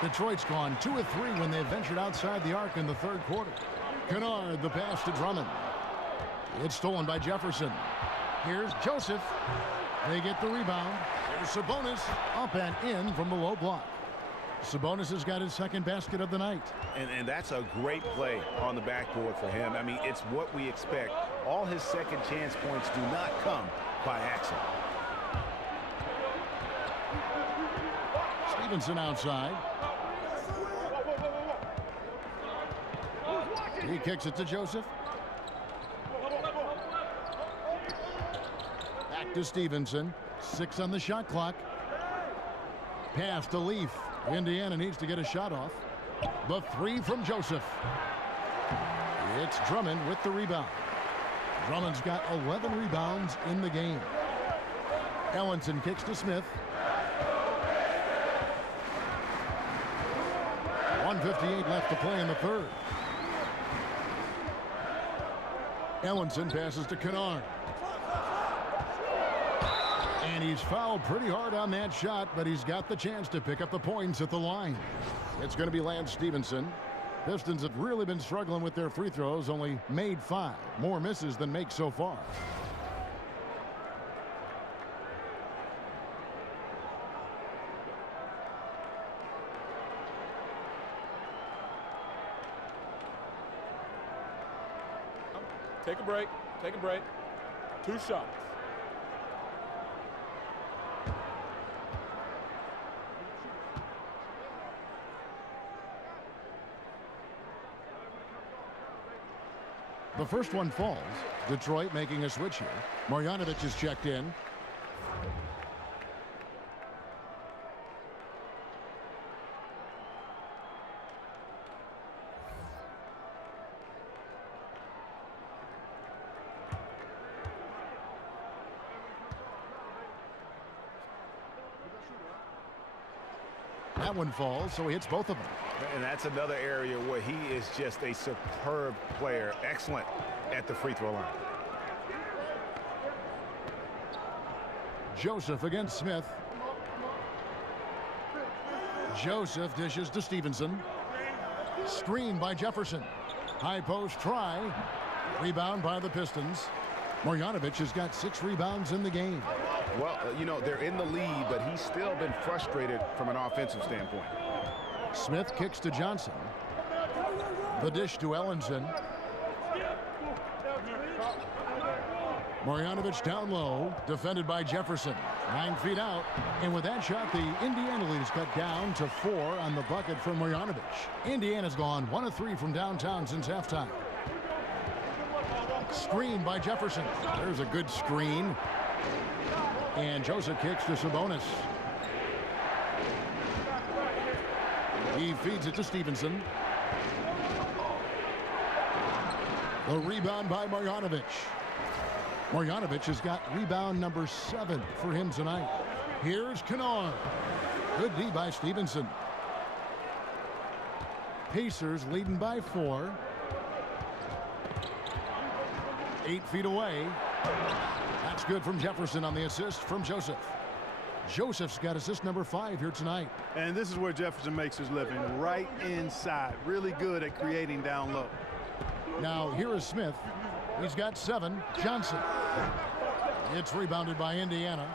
Detroit's gone 2 of 3 when they ventured outside the arc in the third quarter. Kennard, the pass to Drummond. It's stolen by Jefferson. Here's Joseph. They get the rebound. Here's Sabonis. Up and in from the low block. Sabonis has got his second basket of the night. And that's a great play on the backboard for him. I mean, it's what we expect. All his second chance points do not come by accident. Stevenson outside. He kicks it to Joseph. Back to Stevenson. 6 on the shot clock. Pass to Leaf. Indiana needs to get a shot off. The 3 from Joseph. It's Drummond with the rebound. Drummond's got 11 rebounds in the game. Ellenson kicks to Smith. 1:58 left to play in the third. Ellenson passes to Kennard. And he's fouled pretty hard on that shot, but he's got the chance to pick up the points at the line. It's going to be Lance Stevenson. Pistons have really been struggling with their free throws, only made 5. More misses than makes so far. Take a break. Take a break. 2 shots. The first one falls. Detroit making a switch here. Marjanovic is checked in. That one falls, so he hits both of them. And that's another area where he is just a superb player. Excellent at the free throw line. Joseph against Smith. Joseph dishes to Stevenson. Screen by Jefferson. High post try. Rebound by the Pistons. Marjanovic has got 6 rebounds in the game. Well, you know, they're in the lead, but he's still been frustrated from an offensive standpoint. Smith kicks to Johnson. The dish to Ellenson. Marjanovic down low, defended by Jefferson. 9 feet out, and with that shot, the Indiana lead is cut down to 4 on the bucket from Marjanovic. Indiana's gone 1 of 3 from downtown since halftime. Screen by Jefferson. There's a good screen. And Joseph kicks to Sabonis. He feeds it to Stevenson. The rebound by Marjanovic. Marjanovic has got rebound number 7 for him tonight. Here's Kennard. Good D by Stevenson. Pacers leading by 4. 8 feet away. That's good from Jefferson on the assist from Joseph. Joseph's got assist number 5 here tonight. And this is where Jefferson makes his living, right inside. Really good at creating down low. Now here is Smith. He's got 7. Johnson. It's rebounded by Indiana.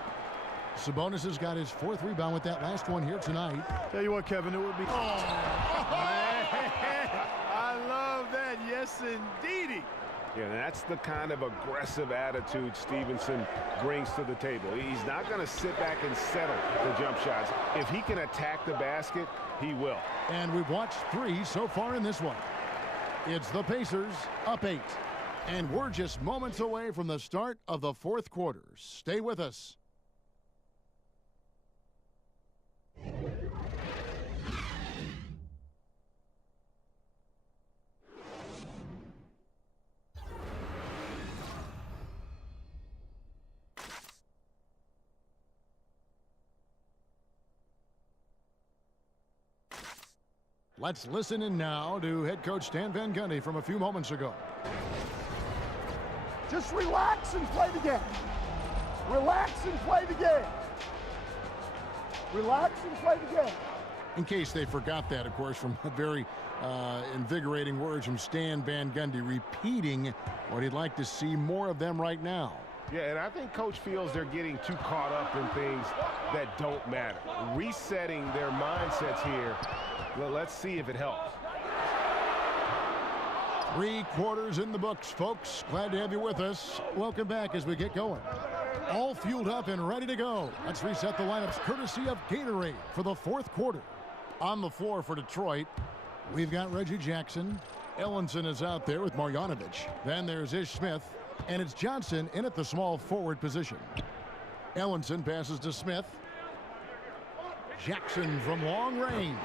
Sabonis has got his 4th rebound with that last one here tonight. Tell you what, Kevin, it would be... I love that. Yes, indeedy. Yeah, that's the kind of aggressive attitude Stevenson brings to the table. He's not going to sit back and settle for jump shots. If he can attack the basket, he will. And we've watched 3 so far in this one. It's the Pacers up 8. And we're just moments away from the start of the 4th quarter. Stay with us. Let's listen in now to head coach Stan Van Gundy from a few moments ago. Just relax and play the game. Relax and play the game. Relax and play the game. In case they forgot that, of course, from very invigorating words from Stan Van Gundy, repeating what he'd like to see more of them right now. Yeah, and I think Coach feels they're getting too caught up in things that don't matter. Resetting their mindsets here. Well, let's see if it helps. 3 quarters in the books, folks. Glad to have you with us. Welcome back as we get going. All fueled up and ready to go. Let's reset the lineups courtesy of Gatorade for the 4th quarter. On the floor for Detroit, we've got Reggie Jackson. Ellenson is out there with Marjanovic. Then there's Ish Smith. And it's Johnson in at the small forward position. Ellenson passes to Smith. Jackson from long range.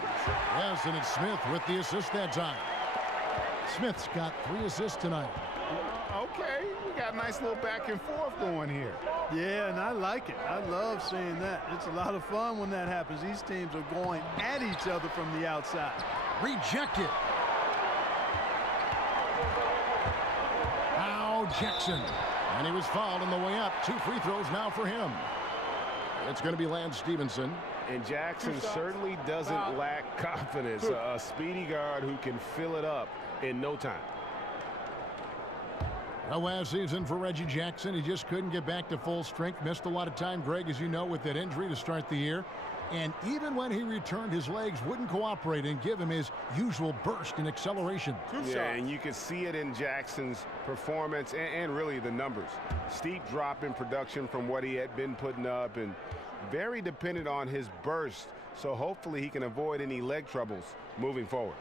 Yes, and it's Smith with the assist that time. Smith's got 3 assists tonight. Okay, we got a nice little back and forth going here. Yeah, and I like it. I love seeing that. It's a lot of fun when that happens. These teams are going at each other from the outside. Rejected. Now Jackson. And he was fouled on the way up. 2 free throws now for him. It's going to be Lance Stevenson. And Jackson certainly doesn't lack confidence. A speedy guard who can fill it up in no time. A last season for Reggie Jackson. He just couldn't get back to full strength. Missed a lot of time, Greg, as you know, with that injury to start the year. And even when he returned, his legs wouldn't cooperate and give him his usual burst and acceleration. Yeah, and you can see it in Jackson's performance and really the numbers. Steep drop in production from what he had been putting up, and very dependent on his burst. So hopefully he can avoid any leg troubles moving forward.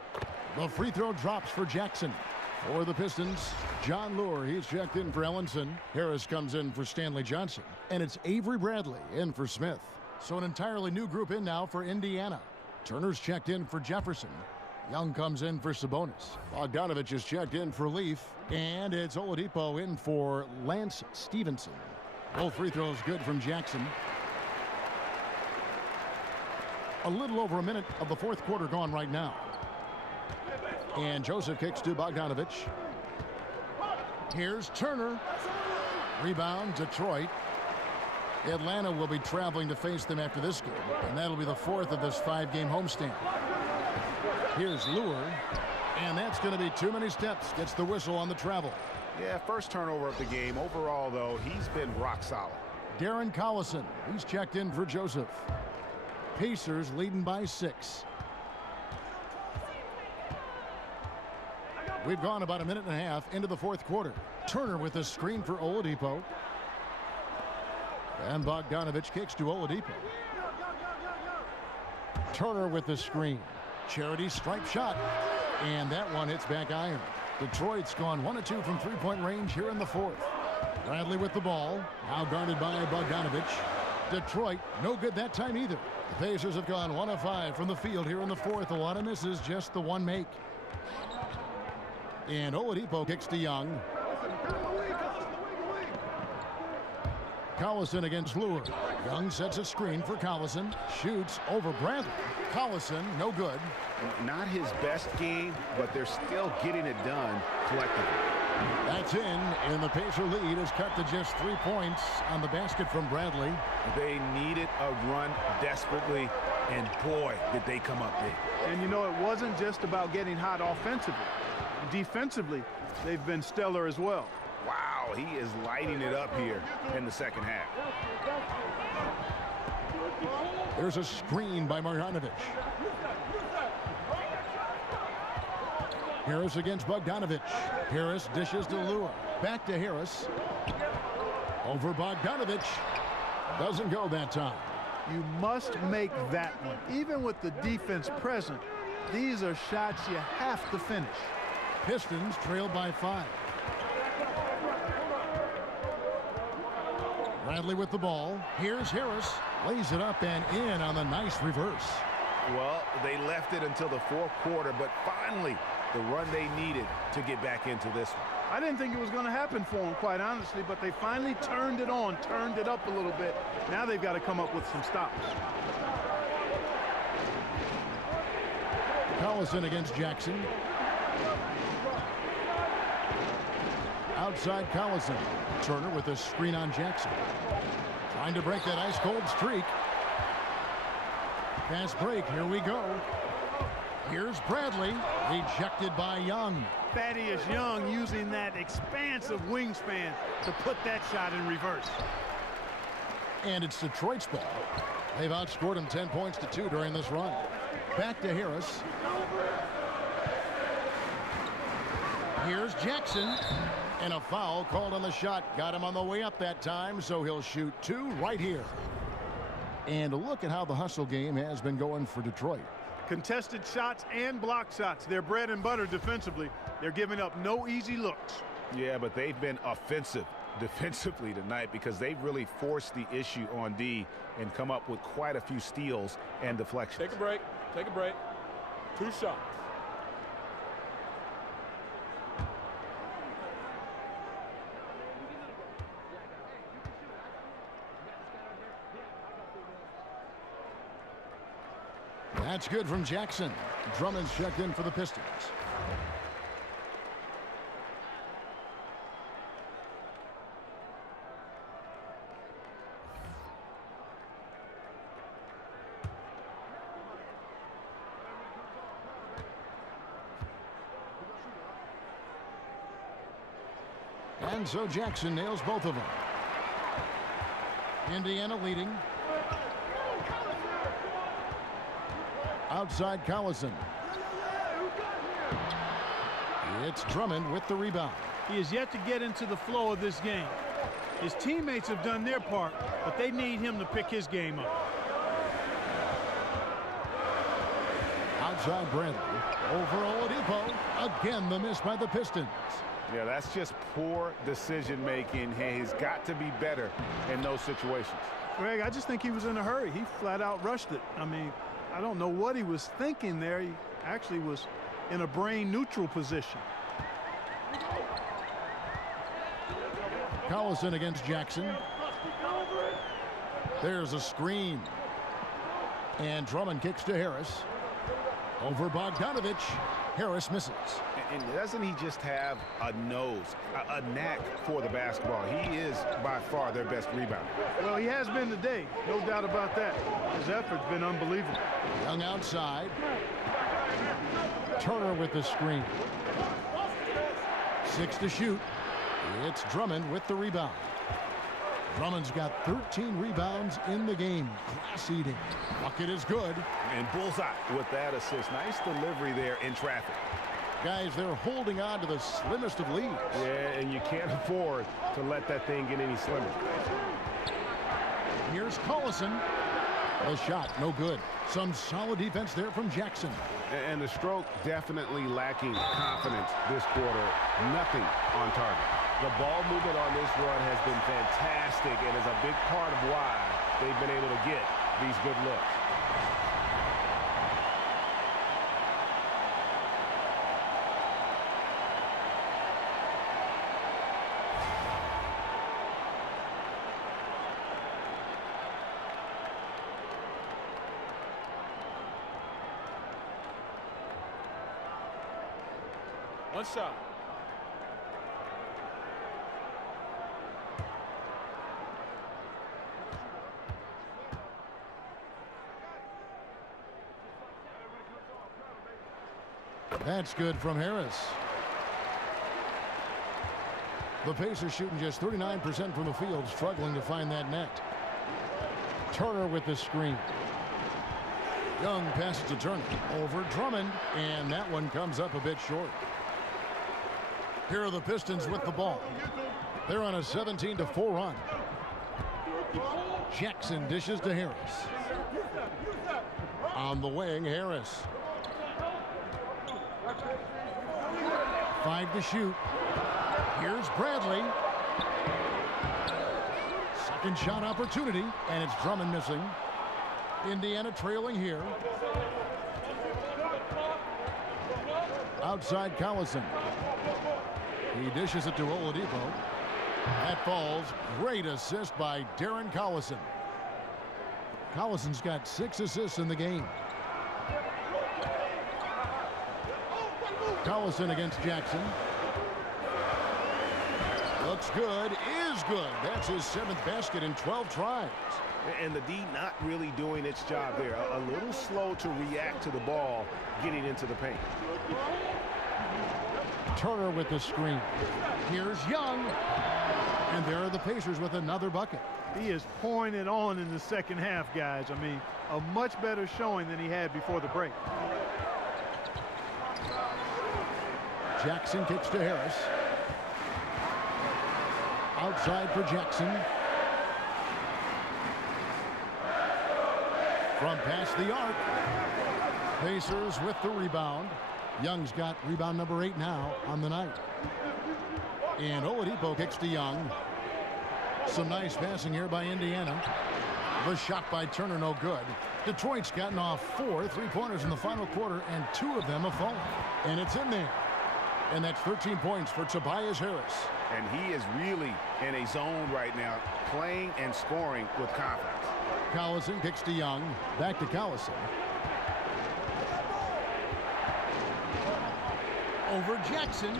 The free throw drops for Jackson. For the Pistons, John Lure, he's checked in for Ellenson. Harris comes in for Stanley Johnson. And it's Avery Bradley in for Smith. So an entirely new group in now for Indiana. Turner's checked in for Jefferson. Young comes in for Sabonis. Bogdanovich is checked in for Leaf. And it's Oladipo in for Lance Stevenson. Both free throws good from Jackson. A little over a minute of the fourth quarter gone right now. And Joseph kicks to Bogdanovich. Here's Turner. Rebound, Detroit. Atlanta will be traveling to face them after this game, and that'll be the fourth of this 5-game homestand. Here's Lure, and that's going to be too many steps. Gets the whistle on the travel. Yeah, first turnover of the game. Overall, though, he's been rock solid. Darren Collison, he's checked in for Joseph. Pacers leading by 6. We've gone about a minute and a half into the fourth quarter. Turner with a screen for Oladipo. And Bogdanovich kicks to Oladipo. Turner with the screen. Charity stripe shot. And that one hits back iron. Detroit's gone 1 of 2 from three-point range here in the fourth. Bradley with the ball. Now guarded by Bogdanovich. Detroit, no good that time either. The Pacers have gone 1 of 5 from the field here in the fourth. A lot of misses, just the one make. And Oladipo kicks to Young. Collison against Lure. Young sets a screen for Collison. Shoots over Bradley. Collison, no good. Not his best game, but they're still getting it done collectively. That's in, and the Pacer lead is cut to just 3 points on the basket from Bradley. They needed a run desperately, and boy, did they come up big. And you know, it wasn't just about getting hot offensively. Defensively, they've been stellar as well. Wow, he is lighting it up here in the second half. There's a screen by Marjanovic. Harris against Bogdanovich. Harris dishes to Lure. Back to Harris. Over Bogdanovich. Doesn't go that time. You must make that one. Even with the defense present, these are shots you have to finish. Pistons trailed by 5. Bradley with the ball. Here's Harris. Lays it up and in on the nice reverse. Well, they left it until the fourth quarter, but finally the run they needed to get back into this one. I didn't think it was going to happen for them, quite honestly, but they finally turned it on, turned it up a little bit. Now they've got to come up with some stops. Collison against Jackson. Outside Collison. Turner with a screen on Jackson. Trying to break that ice-cold streak. Fast break. Here we go. Here's Bradley. Rejected by Young. Thaddeus Young using that expansive wingspan to put that shot in reverse. And it's Detroit's ball. They've outscored him 10 points to 2 during this run. Back to Harris. Here's Jackson. And a foul called on the shot. Got him on the way up that time, so he'll shoot 2 right here. And look at how the hustle game has been going for Detroit. Contested shots and block shots. They're bread and butter defensively. They're giving up no easy looks. Yeah, but they've been offensive defensively tonight because they've really forced the issue on D and come up with quite a few steals and deflections. Take a break. Take a break. 2 shots. That's good from Jackson. Drummond's checked in for the Pistons. And so Jackson nails both of them. Indiana leading. Outside Collison. It's Drummond with the rebound. He is yet to get into the flow of this game. His teammates have done their part, but they need him to pick his game up. Outside Bradley. Over Oladipo. Again, the miss by the Pistons. Yeah, that's just poor decision making. He's got to be better in those situations. Greg, I just think he was in a hurry. He flat out rushed it. I mean, I don't know what he was thinking there. He actually was in a brain neutral position. Collison against Jackson. There's a screen. And Drummond kicks to Harris. Over Bogdanovich. Harris misses. And doesn't he just have a nose, a knack for the basketball? He is by far their best rebounder. Well, he has been today. No doubt about that. His effort's been unbelievable. Young outside. Turner with the screen. 6 to shoot. It's Drummond with the rebound. Drummond's got 13 rebounds in the game. Class eating. Bucket is good. And bullseye with that assist. Nice delivery there in traffic. Guys, they're holding on to the slimmest of leads. Yeah, and you can't afford to let that thing get any slimmer. Here's Collison. The shot, no good. Some solid defense there from Jackson. And the stroke definitely lacking confidence this quarter. Nothing on target. The ball movement on this run has been fantastic and is a big part of why they've been able to get these good looks. One shot. That's good from Harris. The Pacers shooting just 39% from the field, struggling to find that net. Turner with the screen. Young passes to Turner. Over Drummond, and that one comes up a bit short. Here are the Pistons with the ball. They're on a 17-4 run. Jackson dishes to Harris. On the wing, Harris. 5 to shoot. Here's Bradley. Second shot opportunity, and it's Drummond missing. Indiana trailing here. Outside Collison. He dishes it to Oladipo. That falls. Great assist by Darren Collison. Collison's got 6 assists in the game. Collison against Jackson. Looks good, is good. That's his 7th basket in 12 tries. And the D not really doing its job there. A little slow to react to the ball getting into the paint. Turner with the screen. Here's Young. And there are the Pacers with another bucket. He is pouring it on in the second half, guys. I mean, a much better showing than he had before the break. Jackson kicks to Harris. Outside for Jackson. From past the arc. Pacers with the rebound. Young's got rebound number 8 now on the night. And Oladipo kicks to Young. Some nice passing here by Indiana. The shot by Turner, no good. Detroit's gotten off 4 3-pointers in the final quarter, and 2 of them have fallen. And it's in there. And that's 13 points for Tobias Harris. And he is really in a zone right now, playing and scoring with confidence. Collison kicks to Young. Back to Collison. Over Jackson.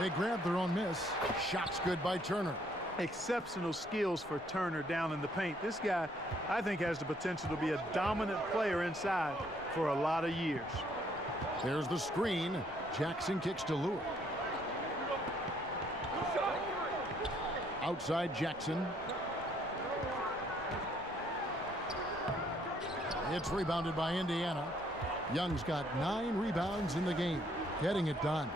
They grab their own miss. Shots good by Turner. Exceptional skills for Turner down in the paint. This guy, I think, has the potential to be a dominant player inside for a lot of years. There's the screen. Jackson kicks to Lewis. Outside Jackson. It's rebounded by Indiana. Young's got 9 rebounds in the game. Getting it done.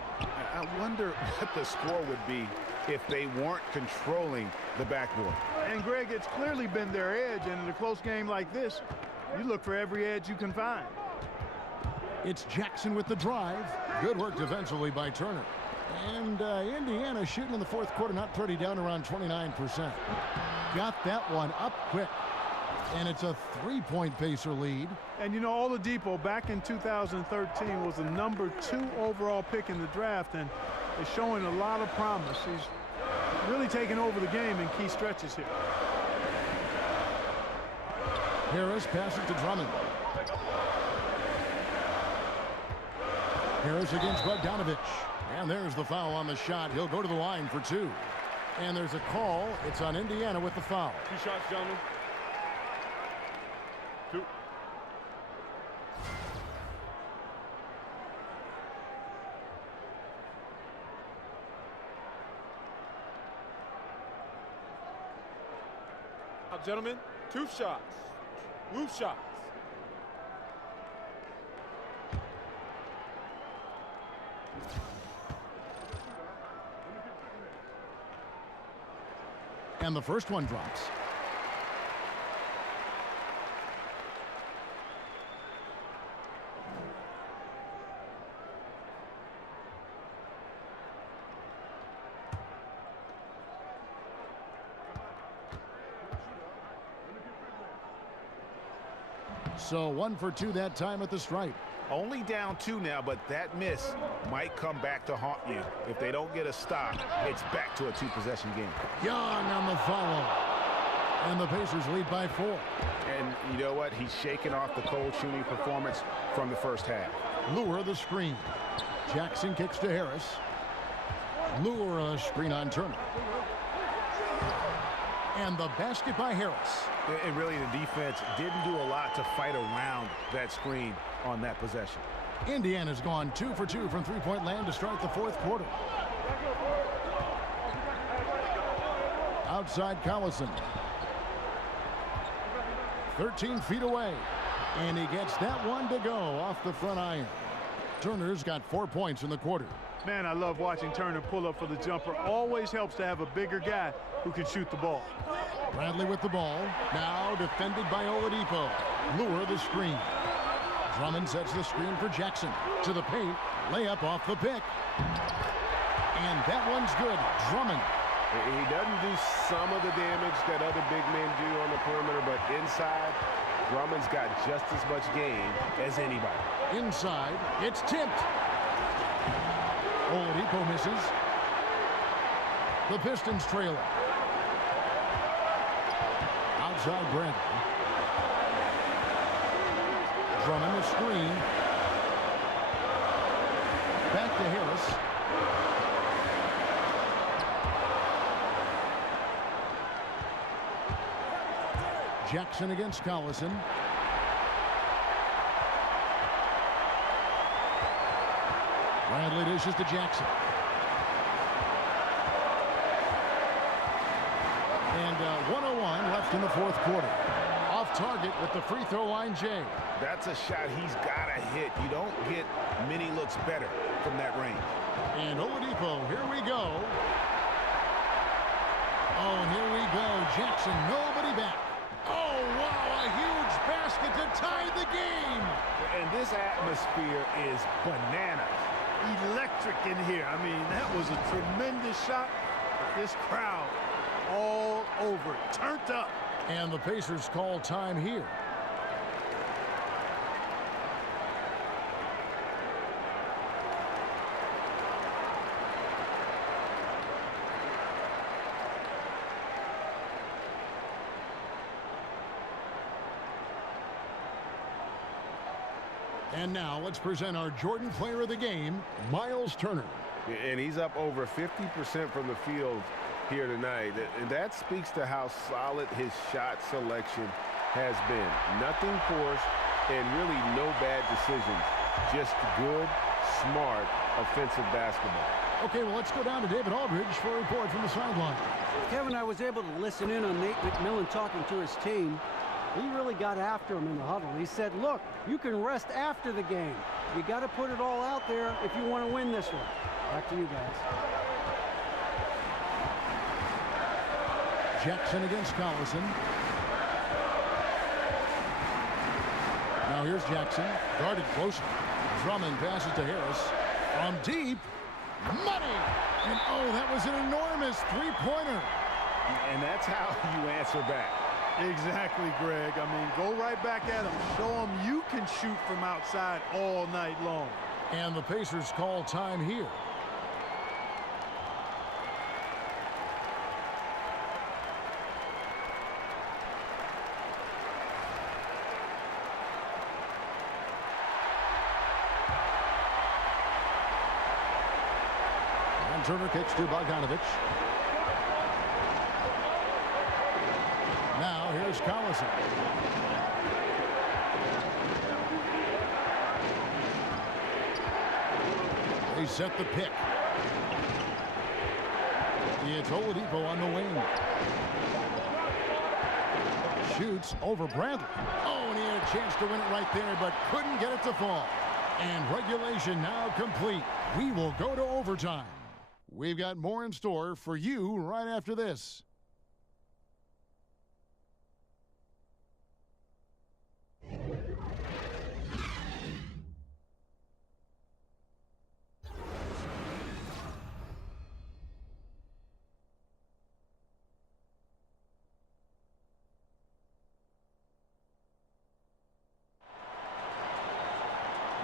I wonder what the score would be if they weren't controlling the backboard. And Greg, it's clearly been their edge, and in a close game like this, you look for every edge you can find. It's Jackson with the drive. Good work defensively by Turner. And Indiana shooting in the 4th quarter, not pretty, down around 29%. Got that one up quick. And it's a 3-point Pacer lead. And you know, Oladipo back in 2013 was the number 2 overall pick in the draft, and is showing a lot of promise. He's really taking over the game in key stretches here. Harris passes to Drummond. Harris against Bogdanovich. And there's the foul on the shot. He'll go to the line for 2. And there's a call. It's on Indiana with the foul. 2 shots, gentlemen. 2. Gentlemen, 2 shots. Loose shots. And the first one drops. So 1 for 2 that time at the stripe. Only down 2 now, but that miss might come back to haunt you. If they don't get a stop, it's back to a 2-possession game. Young on the follow. And the Pacers lead by 4. And you know what? He's shaking off the cold shooting performance from the first half. Lure the screen. Jackson kicks to Harris. Lure a screen on Turner. And the basket by Harris. And really, the defense didn't do a lot to fight around that screen on that possession. Indiana's gone 2 for 2 from three-point land to start the 4th quarter. Outside Collison. 13 feet away. And he gets that one to go off the front iron. Turner's got 4 points in the quarter. Man, I love watching Turner pull up for the jumper. Always helps to have a bigger guy who can shoot the ball. Bradley with the ball. Now defended by Oladipo. Lure the screen. Drummond sets the screen for Jackson. To the paint. Layup off the pick. And that one's good. Drummond. He doesn't do some of the damage that other big men do on the perimeter, but inside, Drummond's got just as much game as anybody. Inside, it's tipped. Oladipo misses. The Pistons trailer. Outside Brandon. Drummond the screen. Back to Harris. Jackson against Collison. Bradley dishes to Jackson. And 1:01 left in the 4th quarter. Off target with the free throw line, Jay. That's a shot he's got to hit. You don't get many looks better from that range. And Oladipo, here we go. Oh, here we go. Jackson, nobody back. Oh, wow, a huge basket to tie the game. And this atmosphere is bananas. Electric in here. I mean, that was a tremendous shot. This crowd all over, turned up. And the Pacers call time here. And now let's present our Jordan Player of the Game, Myles Turner. And he's up over 50% from the field here tonight. And that speaks to how solid his shot selection has been. Nothing forced and really no bad decisions. Just good, smart, offensive basketball. Okay, well, let's go down to David Aldridge for a report from the sideline. Kevin, I was able to listen in on Nate McMillan talking to his team. He really got after him in the huddle. He said, look, you can rest after the game. You got to put it all out there if you want to win this one. Back to you guys. Jackson against Collison. Now here's Jackson, guarded closely. Drummond passes to Harris. From deep, money! And oh, that was an enormous three-pointer. And that's how you answer back. Exactly, Greg. I mean, go right back at him. Show him you can shoot from outside all night long. And the Pacers call time here. And Turner kicks to Bogdanovich. Now here's Collison. They set the pick. It's Oladipo on the wing. Shoots over Bradley. Oh, and he had a chance to win it right there, but couldn't get it to fall. And regulation now complete. We will go to overtime. We've got more in store for you right after this.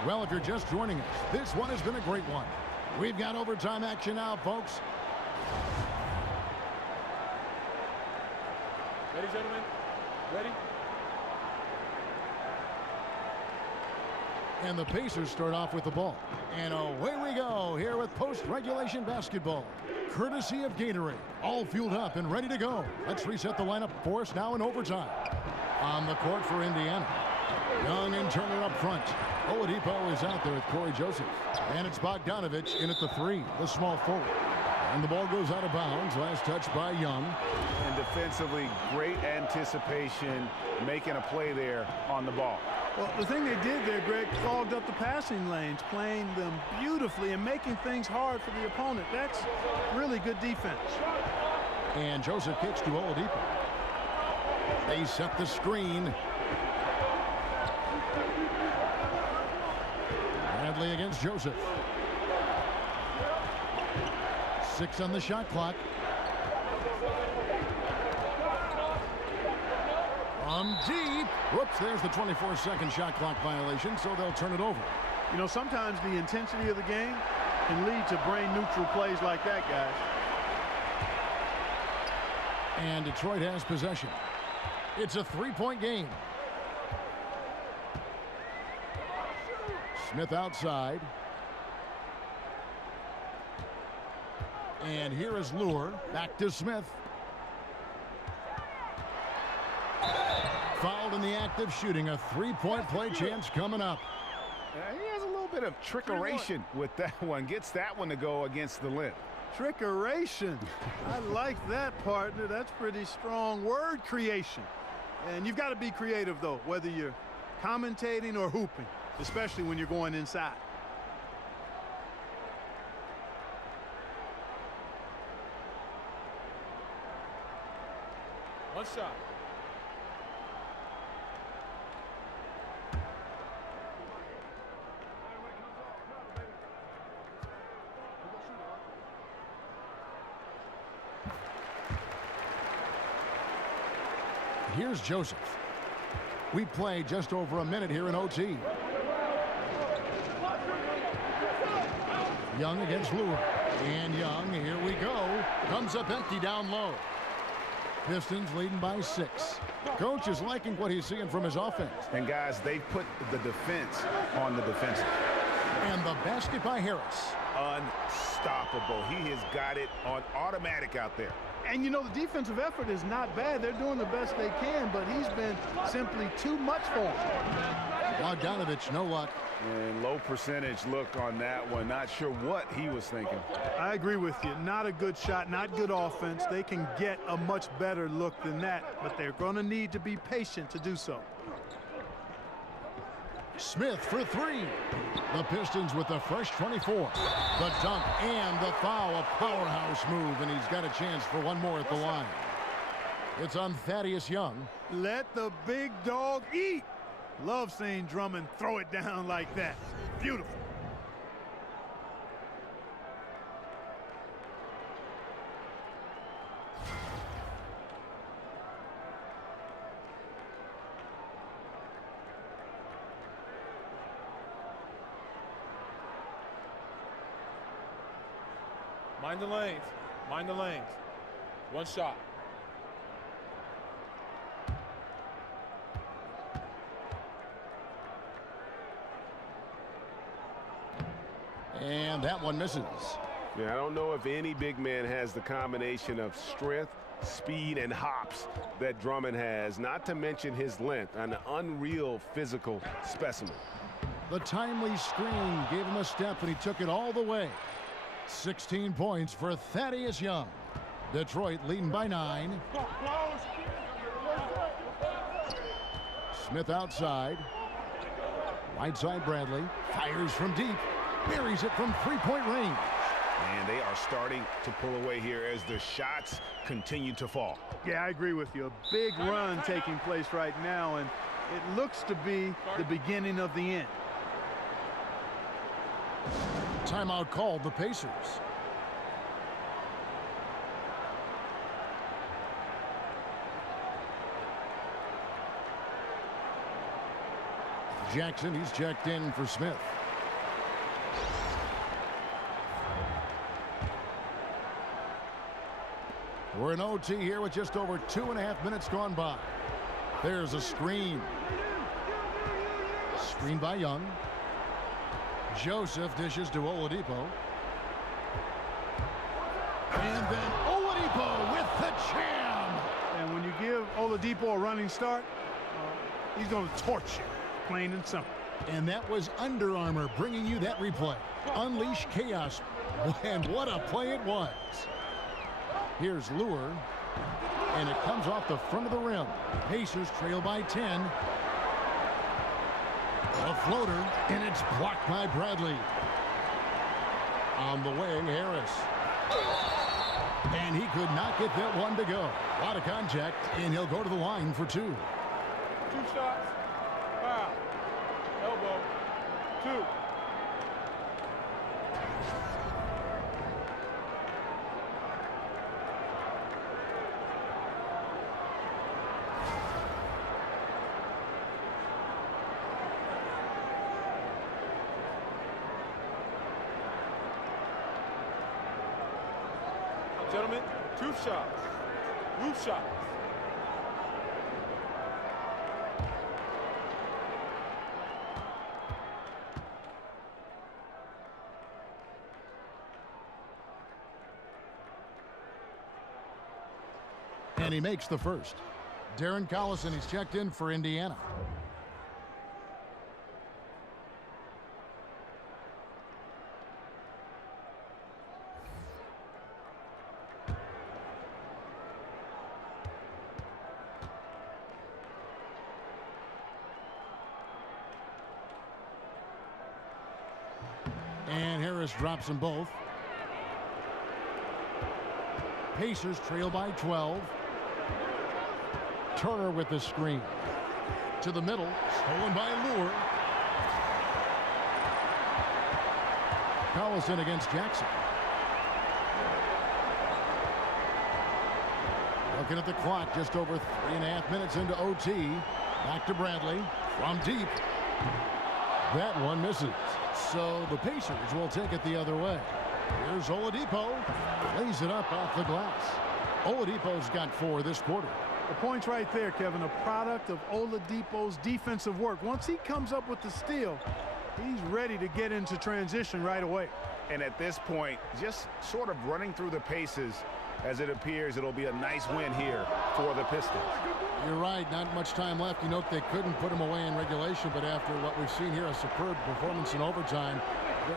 Well, if you're just joining us, this one has been a great one. We've got overtime action now, folks. Ready, gentlemen? Ready? And the Pacers start off with the ball. And away we go here with post-regulation basketball. Courtesy of Gatorade. All fueled up and ready to go. Let's reset the lineup for us now in overtime. On the court for Indiana. Young and Turner up front. Oladipo is out there with Corey Joseph. And it's Bogdanovich in at the 3, the small forward. And the ball goes out of bounds. Last touch by Young. And defensively, great anticipation, making a play there on the ball. Well, the thing they did there, Greg, clogged up the passing lanes, playing them beautifully and making things hard for the opponent. That's really good defense. And Joseph kicks to Oladipo. They set the screen. Bradley against Joseph. 6 on the shot clock. From deep. Whoops, there's the 24-second shot clock violation, so they'll turn it over. You know, sometimes the intensity of the game can lead to brain-neutral plays like that, guys. And Detroit has possession. It's a 3-point game. Smith outside. And here is Lure. Back to Smith. Fouled in the act of shooting. A 3-point play chance coming up. He has a little bit of trickeration with that one. Gets that one to go against the limb. Trickeration. I like that, partner. That's pretty strong word creation. And you've got to be creative, though, whether you're commentating or hooping, especially when you're going inside. One shot. Here's Joseph. We play just over a minute here in OT. Young against Lure. And Young, here we go. Comes up empty down low. Pistons leading by 6. Coach is liking what he's seeing from his offense. And guys, they put the defense on the defensive. And the basket by Harris. Unstoppable. He has got it on automatic out there. And, you know, the defensive effort is not bad. They're doing the best they can, but he's been simply too much for him. Bogdanovich, no luck. And low percentage look on that one. Not sure what he was thinking. I agree with you. Not a good shot, not good offense. They can get a much better look than that, but they're going to need to be patient to do so. Smith for 3. The Pistons with the fresh 24. The dunk and the foul. A powerhouse move, and he's got a chance for one more at the line. It's on Thaddeus Young. Let the big dog eat. Love seeing Drummond throw it down like that. Beautiful. Mind the lanes. Mind the lanes. One shot. And that one misses. Yeah, I don't know if any big man has the combination of strength, speed, and hops that Drummond has, not to mention his length, an unreal physical specimen. The timely screen gave him a step, and he took it all the way. 16 points for Thaddeus Young. Detroit leading by 9. Smith outside. Right side Bradley. Fires from deep. Buries it from three-point range. And they are starting to pull away here as the shots continue to fall. Yeah, I agree with you. A big run taking place right now, and it looks to be the beginning of the end. Timeout called the Pacers. Jackson, he's checked in for Smith. We're in OT here with just over 2.5 minutes gone by. There's a screen. Screen by Young. Joseph dishes to Oladipo. And then Oladipo with the jam. And when you give Oladipo a running start, he's going to torch you, plain and simple. And that was Under Armour bringing you that replay. Unleash chaos. And what a play it was. Here's Lure. And it comes off the front of the rim. Pacers trail by 10. A floater, and it's blocked by Bradley. On the wing, Harris. And he could not get that one to go. A lot of contact, and he'll go to the line for 2. 2 shots. Foul. Elbow. 2. Gentlemen, 2 shots. Roof shots. And he makes the first. Darren Collison, he's checked in for Indiana. And Harris drops them both. Pacers trail by 12. Turner with the screen. To the middle. Stolen by Lure. Collison against Jackson. Looking at the clock, just over 3.5 minutes into OT. Back to Bradley. From deep. That one misses. So the Pacers will take it the other way. Here's Oladipo. Lays it up off the glass. Oladipo's got 4 this quarter. The point's right there, Kevin. A product of Oladipo's defensive work. Once he comes up with the steal, he's ready to get into transition right away. And at this point, just sort of running through the paces, as it appears it'll be a nice win here for the Pistons. You're right. Not much time left. You note they couldn't put him away in regulation, but after what we've seen here, a superb performance in overtime,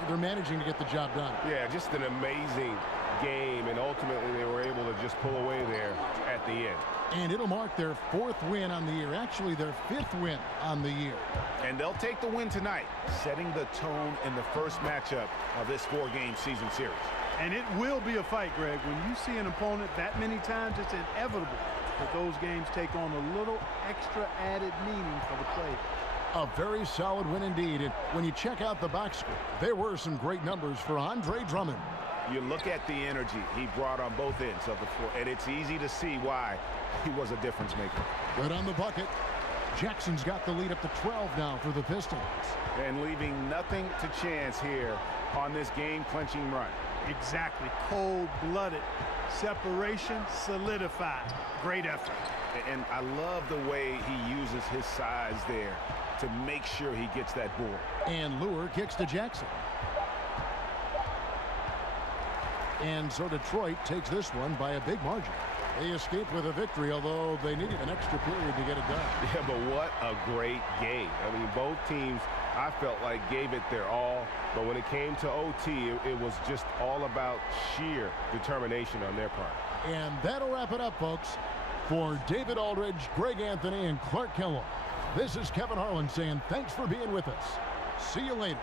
they're managing to get the job done. Yeah, just an amazing game, and ultimately they were able to just pull away there at the end. And it'll mark their 4th win on the year. Actually, their 5th win on the year. And they'll take the win tonight, setting the tone in the first matchup of this 4-game season series. And it will be a fight, Greg. When you see an opponent that many times, it's inevitable that those games take on a little extra added meaning for the player. A very solid win indeed. And when you check out the box score, there were some great numbers for Andre Drummond. You look at the energy he brought on both ends of the floor, and it's easy to see why he was a difference maker. Good on the bucket. Jackson's got the lead up to 12 now for the Pistons. And leaving nothing to chance here on this game-clinching run. Exactly. Cold-blooded. Separation solidified. Great effort. And I love the way he uses his size there to make sure he gets that board. And Lure kicks to Jackson. And so Detroit takes this one by a big margin. They escaped with a victory, although they needed an extra period to get it done. Yeah, but what a great game. I mean, both teams, I felt like, gave it their all. But when it came to OT, it was just all about sheer determination on their part. And that'll wrap it up, folks. For David Aldridge, Greg Anthony, and Clark Kellogg, this is Kevin Harlan saying thanks for being with us. See you later.